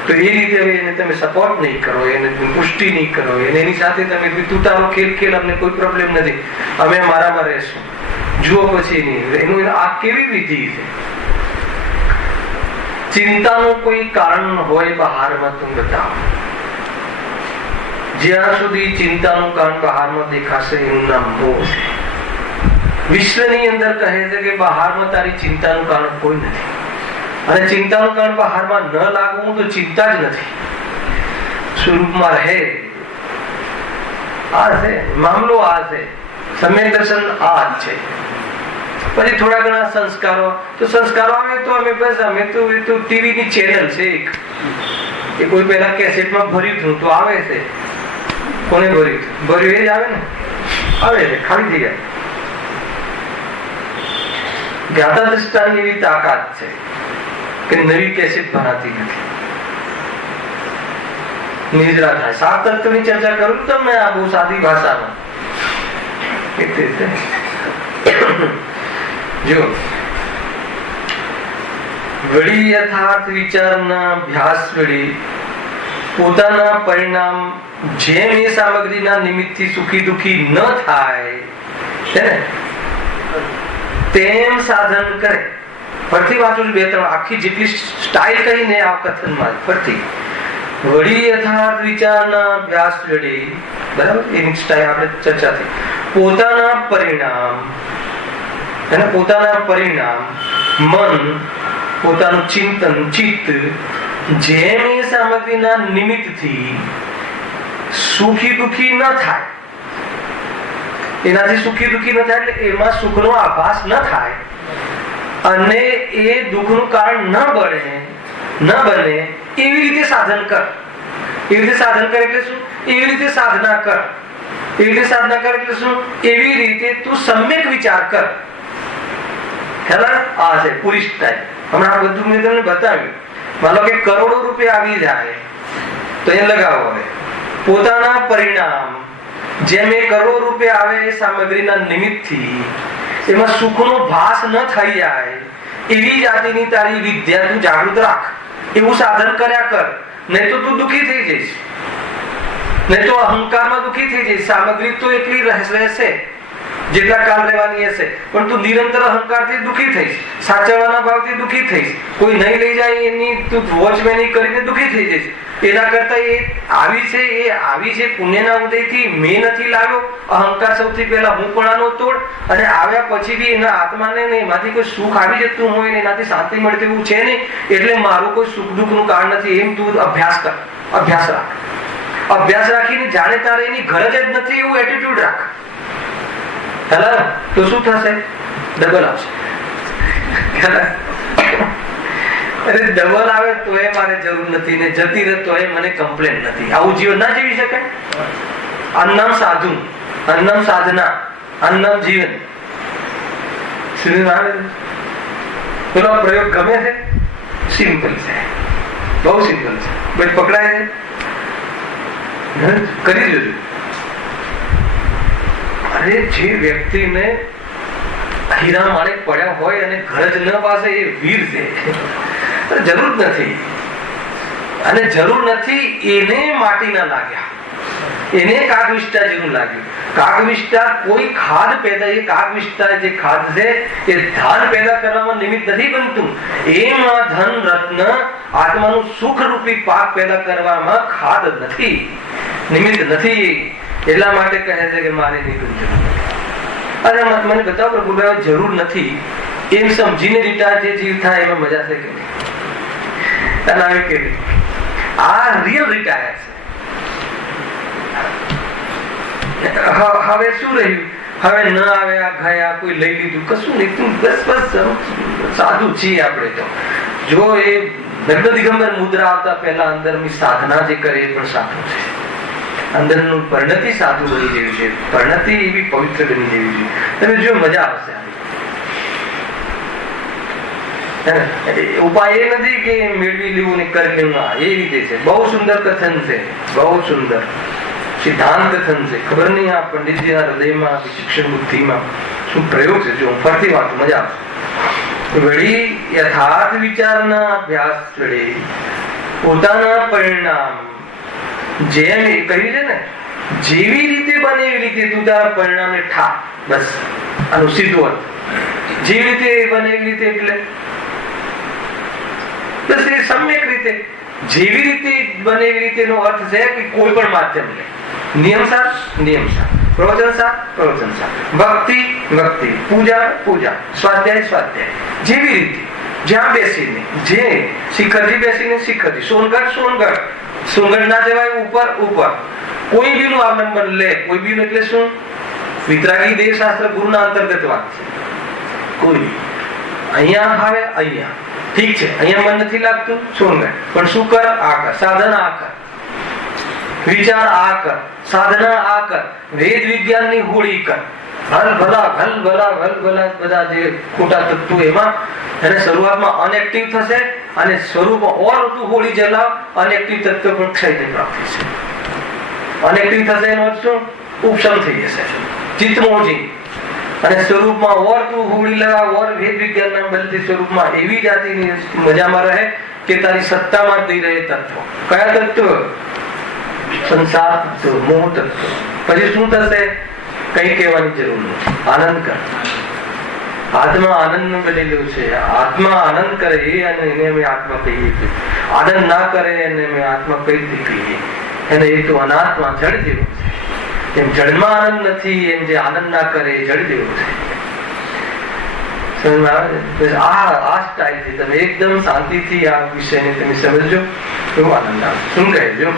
તો એ રીતે હવે એને તમે સપોર્ટ નહીં કરો એને પુષ્ટિ નહીં કરો એની સાથે તમે તું તારો ખેલ અમને કોઈ પ્રોબ્લેમ નથી અમે મારામાં રહેશું જુઓ પછી એનું આ કેવી વિધિ છે ચિંતાનું કોઈ કારણ હોય બહારમાં તું બતાવો જ્યાં સુધી ચિંતાનું કારણ બહારમાં દેખાશે એનું નામ મોહ છે વિશ્વની અંદર કહે છે કે બહારમાં તારી ચિંતાનું કારણ કોઈ નથી અને ચિંતાનું કારણ બહારમાં ન લાગવું તો ચિંતા જ નથી સ્વરૂપમાં રહે આ છે મામલો આ છે સમ્યક દર્શન આ જ છે પછી થોડા ઘણા સંસ્કારો આવે તો અમે બસ અમે તો ટીવી ની ચેનલ છે એક એ કોઈ પહેલા કેસેટમાં ભર્યું હતું તો આવે છે કોને ભર્યું એ જ આવે ને આવે છે ખાલી થઈ જાય જ્ઞાતા દ્રષ્ટાની એવી તાકાત છે કે નવી કેસેટ ભરાતી નથી નિદ્રા થાય સાત તત્વની ચર્ચા કરું તમને આ બહુ સાદી ભાષામાં જો વળી યથાર્થ વિચારના અભ્યાસ વળી પોતાના પરિણામ જેમ એ સામગ્રીના નિમિત્તથી સુખી દુખી ન થાય છે ને તેમ સાધન કરે ફરતી વાંચું બે ત્રણ આખી જેટલી સ્ટાઇલ કહીને આ કથનમાં ફરતી વળી યથાર્થ વિચારના અભ્યાસ વળી બરાબર એની સ્ટાઇલ આપણે ચર્ચા થઈ પોતાના પરિણામ મન પોતાનું ચિંતન ચિત્ત જેમ એ સામગ્રીના નિમિત્તથી સુખી દુખી ન થાય એનાથી સુખી દુખી ન થાય એટલે એમાં સુખનો આભાસ ન થાય અને એ દુઃખનું કારણ ન બને એવી રીતે સાધન કર એટલે શું એવી રીતે સાધના કર એટલે શું એવી રીતે તું સમ્યક વિચાર કર આ છે પૂરી સ્ટાઇલ હમણાં બધું મેં તમને બતાવ્યું માનો કે કરોડો રૂપિયા આવી જાય તો એ લગાવો હવે પોતાના પરિણામ જેમ એ કરોડો રૂપિયા આવે એ સામગ્રીના નિમિત્તથી એમાં સુખનો ભાસ ન થઈ જાય એવી જાતિની તારી વિદ્યા તું જાગૃત રાખ એવું સાધન કર્યા કર નહીં તો તું દુઃખી થઈ જઈશ નહીં તો અહંકારમાં દુઃખી થઈ જઈશ સામગ્રી તો એટલી રહેશે જેટલા કાલ રહેવાની હશે પણ તું નિરંતર અહંકારથી દુઃખી થઈશ સાચવવાના ભાવથી દુઃખી થઈશ કોઈ નહીં લઈ જાય એની તું વોચમેની કરીને દુઃખી થઈ જઈશ એના કરતા એ આવી છે પુણ્યના ઉદયથી મેં નથી લાવ્યો અહંકાર સૌથી પહેલા હું પણાનો તોડ અને આવ્યા પછી બી એના આત્માને એમાંથી કોઈ સુખ આવી જતું હોય ને એનાથી શાંતિ મળતી એવું છે નહીં એટલે મારું કોઈ સુખ દુઃખનું કારણ નથી એમ તું અભ્યાસ રાખીને જાણે તારે એની ગરજ જ નથી એવું એટીટ્યુડ રાખ તો શું થશે ડબલ આવશે ડબલ આવે તો એ મારે જરૂર નથી ને જતી રહે તો એ મને કમ્પ્લેન નથી આવું જીવન ના જીવી શકાય અન્નમ સાધુ અન્નમ સાધના અન્નમ જીવન પેલો પ્રયોગ ગમે છે? સિમ્પલ છે, બહુ સિમ્પલ છે, બટ પકડાય છે? કરી જોજો. અરે જે વ્યક્તિને હીરા માણેક પડ્યા હોય અને ઘર જ ન પાસે, એ વીર છે. જરૂર નથી, અને જરૂર નથી એને માટીના લાગ્યા, એને કાગવિષ્ટા જેવું લાગ્યું. કાગવિષ્ટા કોઈ ખાદ પેદા, એ કાગવિષ્ટા જે ખાદ છે એ ધાન પેદા કરવામાં નિમિત્ત નથી બનતું. એમાં ધન રત્ન આત્માનું સુખ રૂપી પાક પેદા કરવામાં ખાદ નથી, નિમિત્ત નથી. એટલા માટે કહે છે કે મારે નહીં જરૂર. અરે મને બતાવો પ્રભુભાઈ, જરૂર નથી એમ સમજીને રીટા જે જીવ થાય એમાં મજા છે કે નહીં? આ રિયલ રિટાયર છે. હવે શું રહ્યું? હવે ન આવ્યા, ગયા, કોઈ લઈ લીધું, કશું નહીં. બસ સાધુ છીએ આપણે તો. જો એ નગ્ન દિગંબર મુદ્રા આવતા પહેલા અંદરની સાધના જે કરે એ પણ સાધુ છે. અંદરનું પરિણતિ સાધુ બની જેવી છે, પરિણતિ એવી પવિત્ર બની જેવી છે. તમે જો મજા આવશે. ઉપાય એ નથી કે મેળવી લેવું ને કરી લેવું, એ રીતે છે. બહુ સુંદર કથન છે, બહુ સુંદર સિદ્ધાંત કથન છે. ખબર નહીં આ પંડિતજીના હૃદયમાં, શિક્ષણ બુદ્ધિમાં શું પ્રયોગ છે. જો હું ફરતી વાંચું, મજા આવશે. વળી યથાર્થ વિચારના અભ્યાસ વડે પોતાના પરિણામ જેમ એ કહ્યું છે ને, જેવી રીતે બને એવી રીતે તું તારા પરિણામને ઠા. બસ આનું સીધું અર્થ. જેવી રીતે બને એવી રીતે એટલે બસ એ સમ્યક રીતે, જેવી રીતે બને એવી રીતે નો અર્થ છે કે કોઈ પણ માધ્યમ લે. નિયમસાર નિયમસાર, પ્રવચનસાર પ્રવચનસાર, ભક્તિ ભક્તિ, પૂજા પૂજા, સ્વાધ્યાય સ્વાધ્યાય. જેવી રીતે જ્યાં બેસીને, જે શિખરજી બેસીને શિખરજી, સોનગઢ સોનગઢ, સોનગઢ ના જવાય ઉપર ઉપર. કોઈ બી નું અવલંબન લે. કોઈ બી નું એટલે શું? વિતરાગી દેહ શાસ્ત્ર ગુરુના અંતર્ગત વાત છે. કોઈ અહીંયા આવે, અહીંયા ઠીક છે, અહીંયા મન નથી લાગતું, સોનગઢ. પણ શું કર? આ કર. સાધના આ કર, વિચાર આ કર, સાધના આ કર, વેદ વિજ્ઞાન ની હોળી કર. હલ ભલા બધા જે ખોટા તત્વો એમાં એને શરૂઆતમાં અનએક્ટિવ થશે, અને સ્વરૂપમાં ઓર તું હોળી જલાવ, અનએક્ટિવ તત્વ પણ ક્ષયને પ્રાપ્ત થશે. અનએક્ટિવ થશે એનો અર્થ શું? ઉપશમ થઈ જશે, ચિત્તમોજી. અને સ્વરૂપમાં ઓર તું હોળી લગાવ, ઓર વેદ વિજ્ઞાન ના બદલતી સ્વરૂપમાં એવી જાતિની મજામાં રહે કે તારી સત્તામાં જ નહીં રહે તત્વ. કયા તત્વ? સંસાર તત્વ, મોહ તત્વ. પછી શું થશે? કઈ કહેવાની જરૂર નથી. આનંદ કર. આત્મા આનંદ બનેલું છે. આત્મા આનંદ કરે અને એને અમે આત્મા કહીએ છીએ. આનંદ ના કરે એને અમે આત્મા કઈ રીતે કહીએ? એને એ તો અનાત્મા, જળ જેવું છે. એમ જળમાં આનંદ નથી, એમ જે આનંદ ના કરે એ જળ જેવું છે. આ સ્ટાઇલથી તમે એકદમ શાંતિથી આ વિષયને તમે સમજો, એવો આનંદ આવે. શું કહે? જો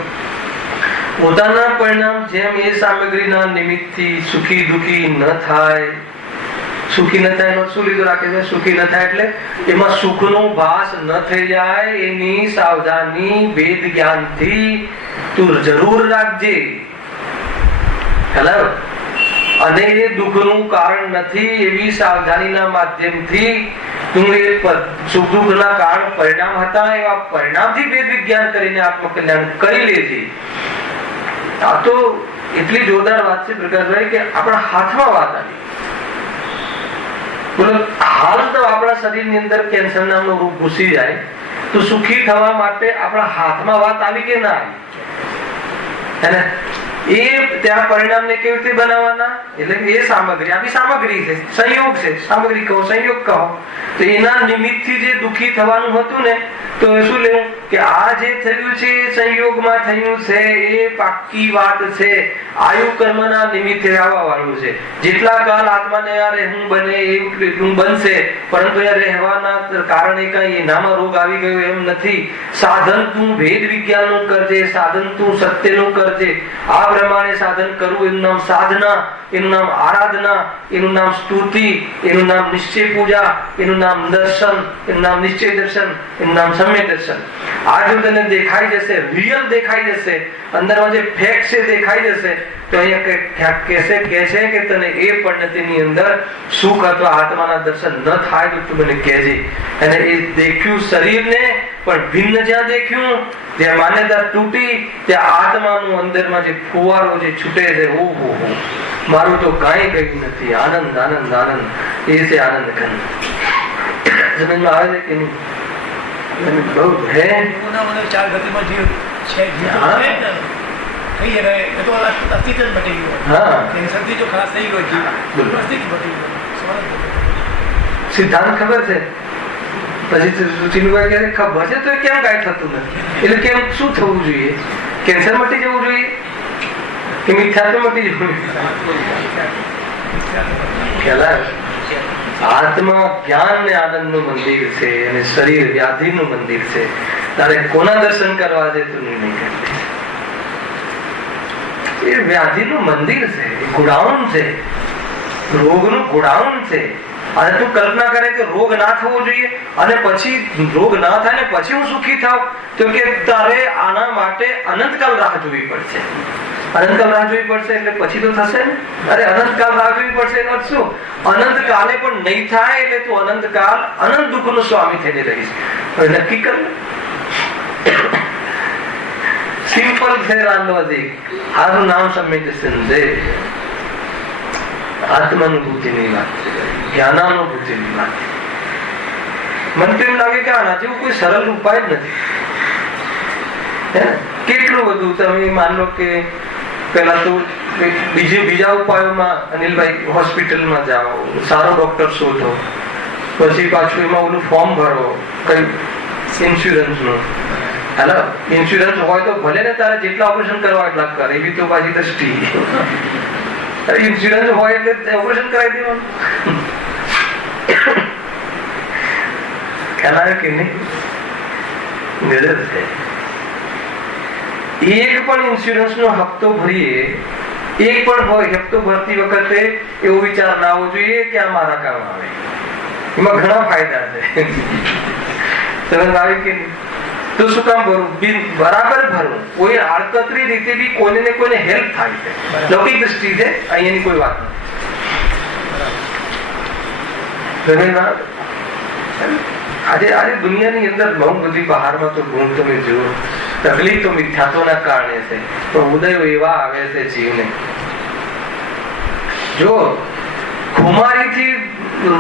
પોતાના પરિણામ જેમ એ સામગ્રીના નિમિત્તથી સુખી દુઃખી ન થાય. સુખી ન થાય એનો શું લીધો રાખે છે? સુખી ન થાય એટલે એમાં સુખનો ભાસ ન થઈ જાય એની સાવધાની વેદ જ્ઞાનથી તું જરૂર રાખજે. હેલો. અને એ દુઃખનું કારણ નથી એવી સાવધાનીના માધ્યમથી તું એ સુખ દુઃખના કારણ પરિણામ હતા એવા પરિણામથી વેદ વિજ્ઞાન કરીને આત્મકલ્યાણ કરી લેજે. આ તો એટલી જોરદાર વાત છે પ્રકાશભાઈ કે આપણા હાથમાં વાત આવી. બોલો, હાલ તો આપણા શરીરની અંદર કેન્સર નામનો રોગ ઘૂસી જાય તો સુખી થવા માટે આપણા હાથમાં વાત આવી કે ના આવી? એને એ ત્યાં પરિણામને કેવી રીતે બનાવવાના? એટલે એ સામગ્રી, આપણી સામગ્રી છે, સંયોગ છે. સામગ્રી કહો, સંયોગ કહો. તો એના નિમિત્તથી જે દુઃખી થવાનું હતું ને, તો શું લેવું કે આ જે થયું છે એ સંયોગમાં થયું છે, એ પાક્કી વાત છે. આયુ કર્મના નિમિત્તે આવવા વાળું છે. જેટલા કાલ આત્માને રહેવું બને એટલું બનશે, પરંતુ એ રહેવાના કારણે કઈ એનામાં રોગ આવી ગયો એમ નથી. સાધન તું વેદ વિજ્ઞાનનું કરજે, સાધન તું સત્યનું કરજે. આ પ્રમાણે સાધન કરવું એનું નામ સાધના, એનું નામ આરાધના, એનું નામ સ્તુતિ, એનું નામ નિશ્ચય પૂજા, એનું નામ દર્શન, એનું નામ નિશ્ચય દર્શન, એનું નામ સમ્યક દર્શન. આ જો તને દેખાઈ જશે, રિયલ દેખાઈ જશે, અંદરમાં જે ફેક્ટ છે દેખાઈ જશે, તો અહીંયા કહેશે કે તને એ પરિણતિની અંદર સુખ અથવા આત્માના દર્શન ન થાય તો તું મને કહેજે. અને એ દેખ્યું શરીરને પણ ભિન્ન જ્યાં દેખ્યું, જ્યાં માન્યતા તૂટી, ત્યાં આત્માનું અંદરમાં જે ફુવારો જે છૂટે છે, ઓહો મારું તો કાંઈ ગયું નથી, આનંદ આનંદ આનંદ, એ છે આનંદ ઘન. સમજમાં આવે છે કે નહીં? બહુ હે ચાર ગતિમાં જીવ છે, સિદ્ધાંત ખબર છે. પછી ચીલુભાઈ કહે ખબર છે તો કેમ કાંઈ થતું નથી? એટલે કેમ શું થવું જોઈએ? કેન્સર મટી જવું જોઈએ કે મિથ્યાત્વ મટી જવું જોઈએ? આત્મા જ્ઞાન ને આનંદ નું મંદિર છે અને શરીર વ્યાધિ નું મંદિર છે. તારે કોના દર્શન કરવા છે તું નહીં કરતી. એ વ્યાધિ નું મંદિર છે, ગોડાઉન છે, રોગ નું ગોડાઉન છે. અને તું કલ્પના કરે કે રોગ ના થવો જોઈએ અને પછી રોગ ના થાય ને પછી હું સુખી થાવ, તો કે તારે આના માટે અનંતકાલ રાહ જોવી પડશે. અનંતકાલ રાહ જોવી પડશે એટલે પછી તો થશે ને? અરે અનંતકાલ રાહ જોવી પડશે એનો શું? અનંતકાલે પણ નહીં થાય એટલે તું અનંતકાલ અનંત દુઃખ નો સ્વામી થઈને રહીશ. હવે નક્કી કર. સિમ્પલ છે લોજિક. આનું નામ સમ્યક છે. આત્માનુભૂતિની વાત છે, જ્ઞાનાનુભૂતિની વાત. મને તો એમ લાગે કે આના જેવું કોઈ સરળ ઉપાય જ નથી. કેટલું બધું તમે માન લો કે પેલા તો બીજા ઉપાયોમાં અનિલભાઈ હોસ્પિટલમાં જાઓ, સારો ડોક્ટર શોધો, પછી પાછું એમાં ઓલું ફોર્મ ભરો કઈ ઇન્સ્યોરન્સ નું. હેલો, ઇન્સ્યોરન્સ હોય તો ભલે ને તારે જેટલા ઓપરેશન કરવા એટલા કરે, એવી તો પાછી દ્રષ્ટિ. ઇન્સ્યોરન્સ હોય એટલે ઓપરેશન કરાવી દેવાનું. ખ્યાલ કે નહીં? ગરજ છે. એક પણ ઇન્સ્યોરન્સ નો હપ્તો ભરીએ, એક પણ હોય હપ્તો ભરતી વખતે એવો વિચાર ના આવવો જોઈએ કે આ મારા કામ આવે. એમાં ઘણા ફાયદા છે. સમજ આવી કે તો શું કામ ભરવું? બરાબર ભરવું. કોઈ આડકતરી રીતે બી કોઈને ને કોઈને હેલ્પ થાય છે. લૌકિક દ્રષ્ટિ છે, અહીંયાની કોઈ વાત નથી. આજે દુનિયાની અંદર બહુ બધી બહારમાં તો ગુણ તમે જુઓ, તકલીફ તો મિથ્યાત્વના કારણે છે, પણ ઉદયો એવા આવે છે જીવને. જો ખુમારીથી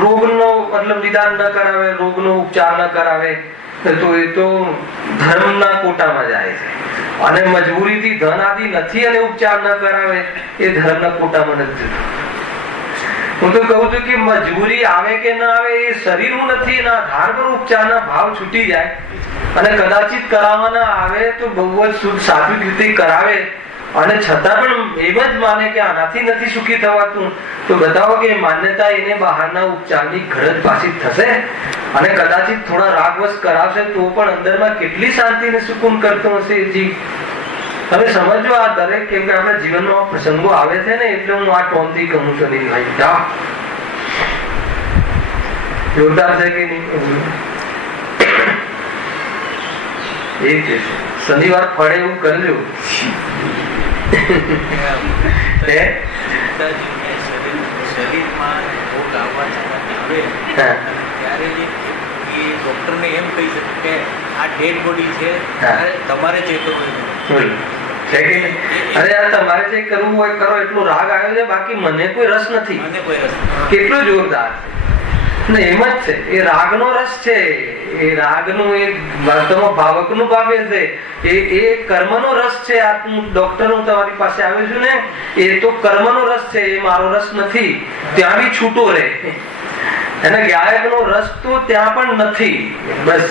રોગનો મતલબ નિદાન ન કરાવે, રોગનો ઉપચાર ન કરાવે, તો એ તો ધર્મના કોટામાં જાય છે. અને મજબૂરીથી ધન આદિ નથી અને ઉપચાર ન કરાવે, એ ધર્મના કોટામાં નથી જતું. હું તો કહું છું કે મજબૂરી આવે કે ના આવે એ શરીરનું નથી, એના આધાર પર ઉપચારના ભાવ છૂટી જાય. અને કદાચિત કરાવવાના આવે તો બહુ જ શુદ્ધ સાત્વિક રીતે કરાવે, અને છતાં પણ એમ જ માને કે આનાથી નથી સુખી થવાતું, તો બતાવો કે માન્યતા એને બહારના ઉપચારની ગરજ પાછી થશે. અને કદાચિત થોડા રાગવશ કરાવશે તો પણ અંદરમાં કેટલી શાંતિ ને સુકૂન કરતો હશે એ જીવ. તમે સમજો આ દરેક, કેમ કે આપણા જીવનમાં પ્રસંગો આવે છે ને, એટલે હું આ ટોનથી કહું છું. નહીં ભાઈ, જાઓ. જોરદાર છે કે નહીં? એ છે શનિવાર ફળે એવું કરજો. ડોક્ટરને એમ કહી શકે કે આ ડેડ બોડી છે, તમારે ચેક કરવું છે કે અરે યાર તમારે જે કરવું હોય કરો, એટલો રાગ આવ્યો છે, બાકી મને કોઈ રસ નથી. કેટલો જોરદાર ને! એમ જ છે, એ રાગનો રસ છે. એ રાગનું એ વાસ્તવમાં ભાવકનું ભાવે છે, એ કર્મનો રસ છે. આ ડોક્ટર હું તમારી પાસે આવ્યો છું ને, એ તો કર્મનો રસ છે, એ મારો રસ નથી. ત્યાં બી છૂટો રહે. અને ગાયકનો રસ તો ત્યાં પણ નથી. બસ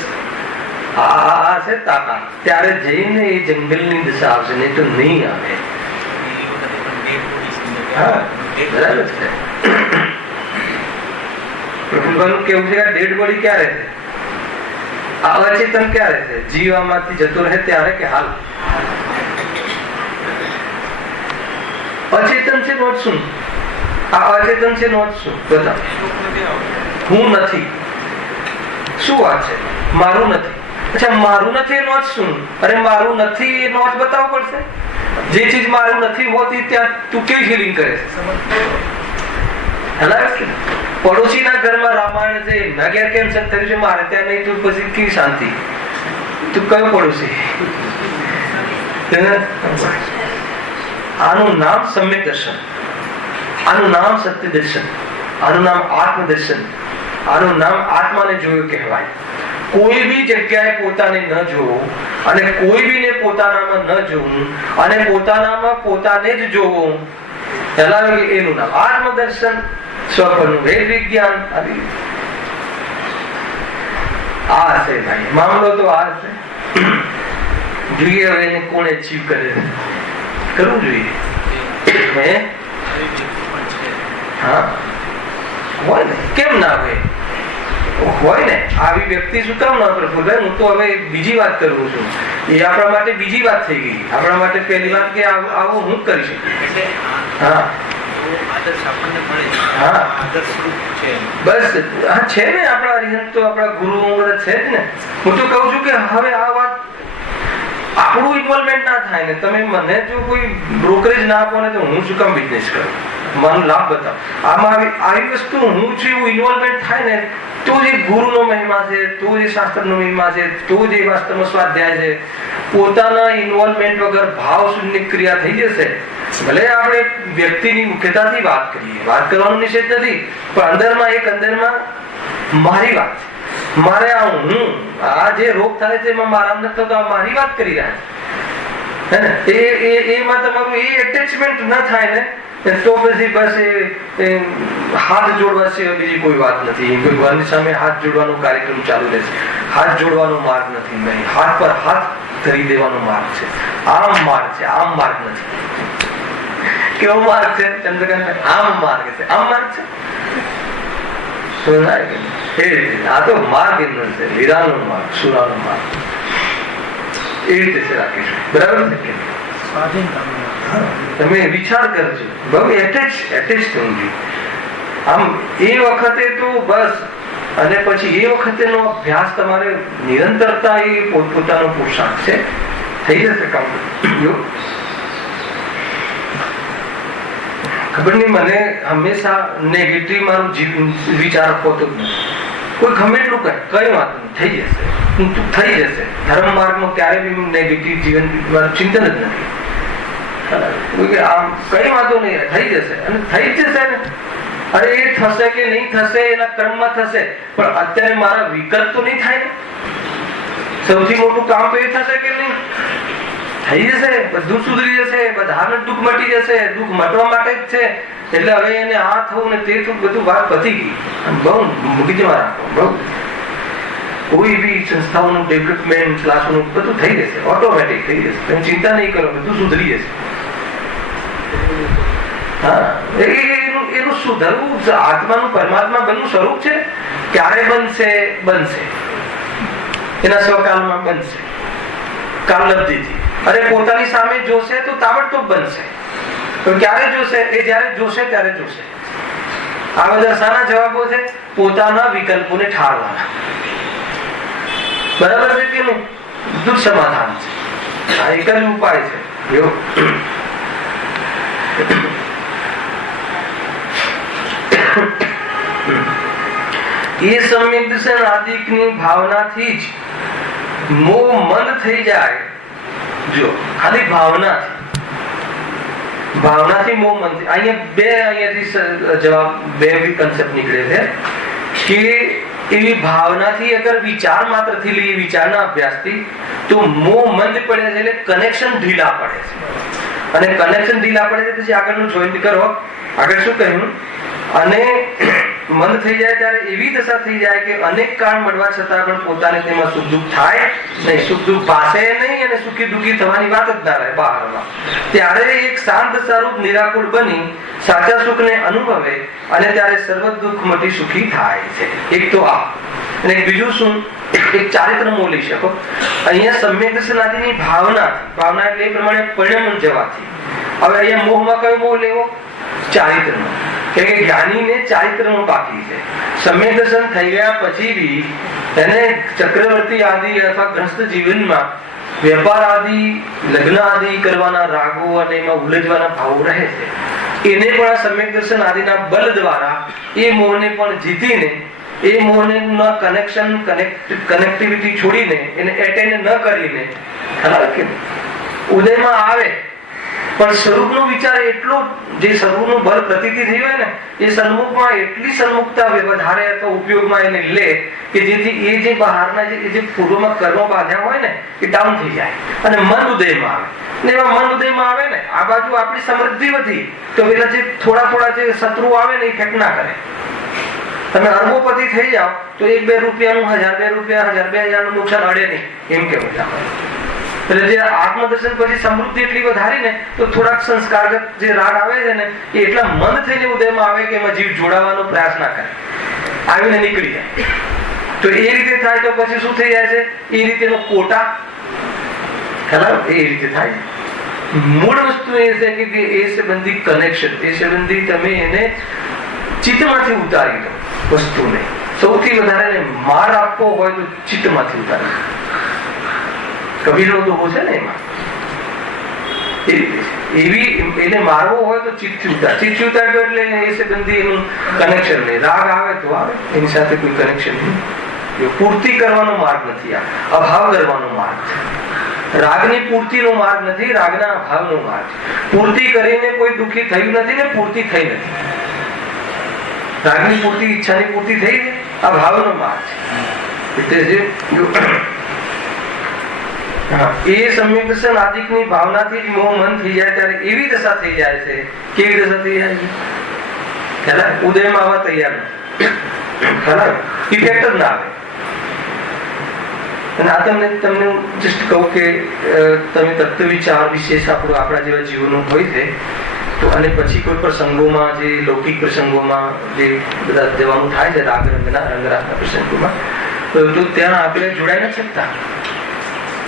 આ છે તાકાત. ત્યારે જઈને એ જંગલની દિશા આવશે, નહીં તો નહીં આવે. બરાબર છે. પ્રફુલ્લભાઈનું કેવું છે કે ડેડ બોડી ક્યારે છે? આ અચેતન ક્યારે છે? જીવ આમાંથી જતો રહે ત્યારે કે હાલ? અચેતન છે નોટ શું? આ અચેતન છે નોટ શું? બતાવો. હું નથી. શું વાત છે? મારું નથી. અચ્છા, મારું નથી એનો અર્થ શું? અરે મારું નથી એનો અર્થ બતાવવો પડશે. જે ચીજ મારું નથી હોતી ત્યાં તું કેવી ફિલિંગ કરે છે? પડોશીના ઘરમાં રામાયણ છે, એમના ઘેર કેન્સર થયું છે, મારે ત્યાં નહીં, તું પછી કેવી શાંતિ? તું કયો પડોશી? આનું નામ સમ્યક દર્શન, આનું નામ સત્ય દર્શન, આનું નામ આત્મદર્શન, આનું નામ આત્માને જોયું કહેવાય. કોઈ બી જગ્યાએ પોતાને ન જોવું અને કોઈ બીને પોતાનામાં ન જોવું અને પોતાનામાં પોતાને જ જોવું, એનું નામ આત્મદર્શન, સ્વપ્નનું વેદ વિજ્ઞાન. આ છે ભાઈ મામલો, તો આ છે. જોઈએ હવે એને કોણ અચીવ કરે છે, કરવું જોઈએ. હા, હોય ને, કેમ ના હોય? હોય ને, આવી વ્યક્તિ શું કામ ના પ્રફુલભાઈ? હું તો હવે બીજી વાત કરું છું. એ આપણા માટે બીજી વાત થઈ ગઈ. આપણા માટે પહેલી વાત કે આવું હું કરી શકું. હા, બસ હા છે ને, આપણા અરિહંત તો આપણા ગુરુ બધા છે જ ને. હું તો કહું છું કે હવે આ વાત આપણું ઇન્વોલ્વમેન્ટ ના થાય ને. તમે મને જો કોઈ બ્રોકરેજ ના આપો ને તો હું શું કામ બિઝનેસ કરું? મારો લાભ બતાવો. આમાં આવી વસ્તુ હું છું એવું ઇન્વોલ્વમેન્ટ થાય ને તો જે ગુરુનો મહિમા છે, તો જે શાસ્ત્રનો મહિમા છે, તો જે વાસ્તવમાં સ્વાધ્યાય છે. પોતાના ઇન્વોલ્વમેન્ટ વગર ભાવ શૂન્ય ક્રિયા થઈ જશે. ભલે આપણે વ્યક્તિની મુખ્યતાથી વાત કરીએ, વાત કરવાનો નિષેધ નથી, પણ અંદરમાં મારી વાત છે, મારે આ હું આ જે રોગ થાય છે એમાં મારા નથી થતો, મારી વાત કરી રહ્યા છે ને. એમાં તમારું એ એટેચમેન્ટ ન થાય ને તો પછી બસ એ હાથ જોડવા સિવાય બીજી કોઈ વાત નથી. ભગવાનની સામે હાથ જોડવાનો કાર્યક્રમ ચાલુ રહેશે. હાથ જોડવાનો માર્ગ નથી ભાઈ, હાથ પર હાથ ધરી દેવાનો માર્ગ છે. આમ માર્ગ છે, આમ માર્ગ નથી. કેવો માર્ગ છે ચંદ્રકાંત? આમ માર્ગ છે, આમ માર્ગ છે. આ તો માર્ગ એનો છે, વીરાનો માર્ગ, સુરાનો માર્ગ. એ રીતે છે રાખીશું. બરાબર છે? તમે વિચાર કરજો, બહુ એટેચ થવું જોઈએ. આમ એ વખતે તો બસ, અને પછી એ વખતેનો અભ્યાસ તમારે નિરંતરતા, એ પોતપોતાનો પોશાક છે, થઈ જશે કામ. ખબર નહીં, મને હંમેશા નેગેટિવ મારું વિચાર હોતો જ નથી. કોઈ ગમે એટલું કઈ વાત નહીં, થઈ જશે, થઈ જશે. ધર્મ માર્ગમાં ક્યારે બી નેગેટિવ જીવન ચિંતન જ નથી. આમ કઈ વાંધો નહીં, થઈ જશે અને થઈ જ જશે ને. અરે એ થશે કે નહીં થશે એના કર્મમાં થશે, પણ અત્યારે મારા વિકલ્પ તો નહીં થાય ને. સૌથી મોટું કામ તો એ થશે કે નહીં થઈ જશે, બધું સુધરી જશે, બધાને દુઃખ મટી જશે. દુઃખ મટવા માટે જ છે. એટલે હવે એને આ થવું ને તે થવું, બધું વાત પતી ગઈ. બહુ મૂકીમાં રાખો. બહુ કોઈ બી સંસ્થાઓનું ડેવલપમેન્ટ, ક્લાસનું બધું થઈ જશે, ઓટોમેટિક થઈ જશે. તમે ચિંતા નહીં કરો, બધું સુધરી જશે. હા, એનું સુધરવું, આત્માનું પરમાત્મા બનવું સ્વરૂપ છે. ક્યારે બનશે? એના સ્વકાલમાં બનશે, કાલલબ્ધિથી. અરે પોતાની સામે જોશે તો તાબડતોબ બનશે. પણ ક્યારે જોશે? એ જયારે જોશે ત્યારે જોશે. આ બધા શાના જવાબો છે? પોતાના વિકલ્પોને ઠારવાના. બરાબર છે કે નહીં? દુઃખ સમાધાન છે. આ એક જ ઉપાય છે. એ સમ્યક દર્શન આદિકની ભાવનાથી જ મોહ મંદ થઈ જાય. જો ખાલી ભાવનાથી મોહ મંદ. અહીંયાથી જવાબ બે કન્સેપ્ટ નીકળે છે કે એવી ભાવનાથી અગર વિચાર માત્ર થી લઈએ, વિચારના અભ્યાસથી, તો મોહ મંદ પડે છે, એટલે કનેક્શન ઢીલા પડે છે. અને કનેક્શન ઢીલા પડે છે પછી આગળનું જોઈન્ટ કરો. આગળ શું કહ્યું? અને મંદ થઈ જાય ત્યારે એવી દશા થઈ જાય કે અનેક કાળ મળવા છતાં પણ પોતાને તેમાં સુખ દુઃખ થાય નહીં, સુખ દુઃખ પાસે નહીં, અને સુખી દુઃખી થવાની વાત જ ના રહે બહારમાં. ત્યારે એક શાંત સ્વરૂપ નિરાકુળ બની સાચા સુખને અનુભવે, અને ત્યારે સર્વ દુઃખ મટી સુખી થાય છે. એક તો આ. અને બીજું શું? એક ચારિત્ર મોહ લઈ શકો. અહીંયા સમ્યક દર્શન આદિની ભાવના એટલે એ પ્રમાણે પરિણમ જવાથી. હવે અહીંયા મોહમાં કયો મોહ લેવો? ચારિત્રનો. કે જ્ઞાનીને ચારિત્રનું બાકી છે. સમ્યક દર્શન થઈ ગયા પછી બી એને ચક્રવર્તી આદિ અથવા ગ્રસ્ત જીવનમાં વેપાર આદિ લગ્ન આદિ કરવાના રાગો અને એમાં ઉલझવાના ભાવો રહે છે. એને પણ આ સમ્યક દર્શન આદિના બળ દ્વારા એ મોહને પણ જીતીને એ મોહને કનેક્ટિવિટી છોડીને એને એટેન્ડ ન કરીને ઉદયમાં આવે પણ સ્વરૂપનો વિચાર એટલો જે સ્વરૂપનું બળ પ્રતીતિ થઈ હોય ને એ સન્મુખમાં એટલી સન્મુખતા વધારે અથવા ઉપયોગમાં એને લે કે જેથી એ જે બહારના જે પૂર્વમાં કર્મ બાંધ્યા હોય ને એ ડાઉન થઈ જાય અને મન ઉદયમાં આવે. ને એવા મન ઉદયમાં આવે ને આ બાજુ આપણી સમૃદ્ધિ વધી તો પેલા જે થોડા જે શત્રુ આવે ને એ ફેક ના કરે. તમે અરબોપતિ થઈ જાઓ તો 1-2 રૂપિયાનું 1000-2 રૂપિયા 1000-2000 નું નુકસાન અડે નહીં એમ કેવું છે. એટલે જે આત્મદર્શન પછી સમૃદ્ધિ એટલી વધારી ને તો થોડાક સંસ્કારગત જે રાગ આવે છે ને એ એટલા મન થઈને ઉદયમાં આવે કે એમાં જીવ જોડાવાનો પ્રયાસ ના કરે, આવીને નીકળી જાય. તો એ રીતે થાય તો પછી શું થઈ જાય છે? એ રીતેનો કોટા ખરાબ એ રીતે થાય. મૂળ વસ્તુ એ છે કે એ સંબંધી કનેક્શન, એ સંબંધી તમે એને ચિત્તમાંથી ઉતારી દો વસ્તુને. સૌથી વધારે માર આપવો હોય તો ચિત્તમાંથી ઉતારી દો. કબીરનો દોહો છે ને એમાં એ રીતે એવી એને મારવો હોય તો ચિત્તથી ઉતારજો એટલે એ સંબંધી એનું કનેક્શન નહીં. રાગ આવે તો આવે, એની સાથે કોઈ કનેક્શન નહીં. પૂર્તિ કરવાનો માર્ગ નથી, આ અભાવ કરવાનો માર્ગ છે. રાગની પૂર્તિનો માર્ગ નથી, રાગના અભાવનો માર્ગ છે. પૂર્તિ કરીને કોઈ દુઃખી થયું નથી ને પૂર્તિ થઈ નથી. રાગની પૂર્તિ, ઈચ્છાની પૂર્તિ થઈ ને આ ભાવનો માર્ગ છે. એ સમ્યક દર્શન આદિકની ભાવનાથી જ મોહ મન થઈ જાય ત્યારે એવી દશા થઈ જાય છે. કેવી દશા થઈ જાય છે? ખરા ઉદયમાં આવવા તૈયાર નથી, ખરા ઇફેક્ટ જ ના આવે. અને આ તમને જસ્ટ કહું કે તમે તત્વ વિચાર વિશેષ આપણા જેવા જીવનો હોય છે તો અને પછી કોઈ પ્રસંગોમાં જે લૌકિક પ્રસંગોમાં જે બધા જવાનું થાય છે રાગ રંગરાગના પ્રસંગોમાં તો ત્યાં આપણે જોડાઈ નથી શકતા,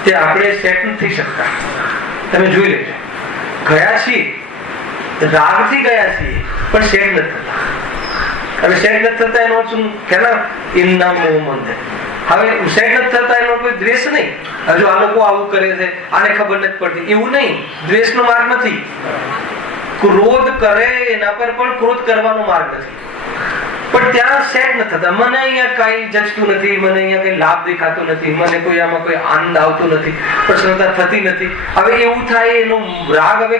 તે આપણે સેટ નથી થઈ શકતા. તમે જોઈ લેજો, ગયા છીએ રાગથી ગયા છીએ પણ સેટ નથી થતા. હવે સેટ નથી થતા એનો શું ખેલા એમના મોહમંદ. હવે સેટ નથી થતા એનો કોઈ દ્વેષ નહીં. હજુ આ લોકો આવું કરે છે આને ખબર નથી પડતી એવું નહીં, દ્વેષનો માર્ગ નથી. ક્રોધ કરે એના પર પણ ક્રોધ કરવાનો માર્ગ નથી, પણ ત્યાં સેટ નથી થતા. મને અહીંયા કઈ જચતું નથી, મને અહીંયા કઈ લાભ દેખાતો નથી, મને કોઈ આમાં કોઈ આનંદ આવતો નથી, પ્રસન્નતા થતી નથી. હવે એવું થાય એનો રાગ હવે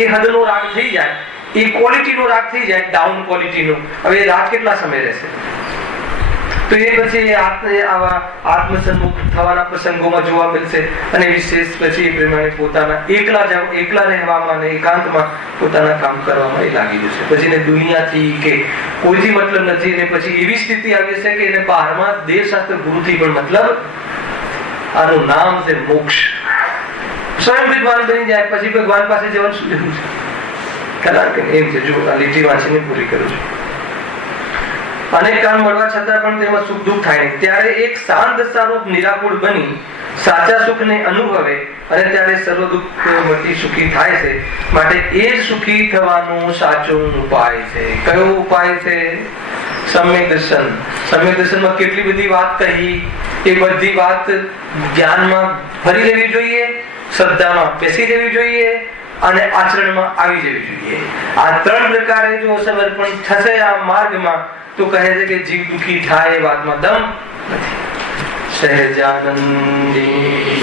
એ હદનો રાગ થઈ જાય, એ ક્વોલિટીનો રાગ થઈ જાય, ડાઉન ક્વોલિટીનો. હવે એ રાગ કેટલા સમય રહેશે? તો એ પછી આવા આત્મસન્મુખ થવાના પ્રસંગોમાં જોવા મળશે. અને વિશેષ પછી એ પ્રમાણે પોતાના એકલા રહેવામાં અને એકાંતમાં પોતાના કામ કરવામાં એ લાગી જશે. પછી એને દુનિયાથી કે કોઈથી મતલબ નથી. અને પછી એવી સ્થિતિ આવી છે કે એને બહારમાં દેવશાસ્ત્ર ગુરુથી પણ મતલબ. આનું નામ છે મોક્ષ. સ્વયં વિદ્વાન બની જાય પછી ભગવાન પાસે જવાનું શું જરૂર છે? ખરા કે એમ છે. જો આ લીટી વાંચીને પૂરી કરું છું. અનેક કામ મળવા છતાં પણ તેમાં સુખ દુઃખ થાય નહીં. ત્યારે એક શાંત સ્વરૂપ નિરાકુળ બની સાચા સુખને અનુભવે અને ત્યારે સર્વ દુઃખ મટી સુખી થાય છે. માટે એ જ સુખી થવાનો સાચો ઉપાય છે. કયો ઉપાય છે? સમ્યક દર્શન. સમ્યક દર્શનમાં કેટલી બધી વાત કહી, એ બધી વાત જ્ઞાનમાં ફરી લેવી જોઈએ, શ્રદ્ધામાં બેસી જવી જોઈએ અને આચરણમાં આવી જવી જોઈએ. આ 3 પ્રકારે જો સમર્પણ થશે આ માર્ગમાં તો કહે છે કે જીવ દુઃખી થાય એ વાતમાં દમ નથી. સહેજાનંદી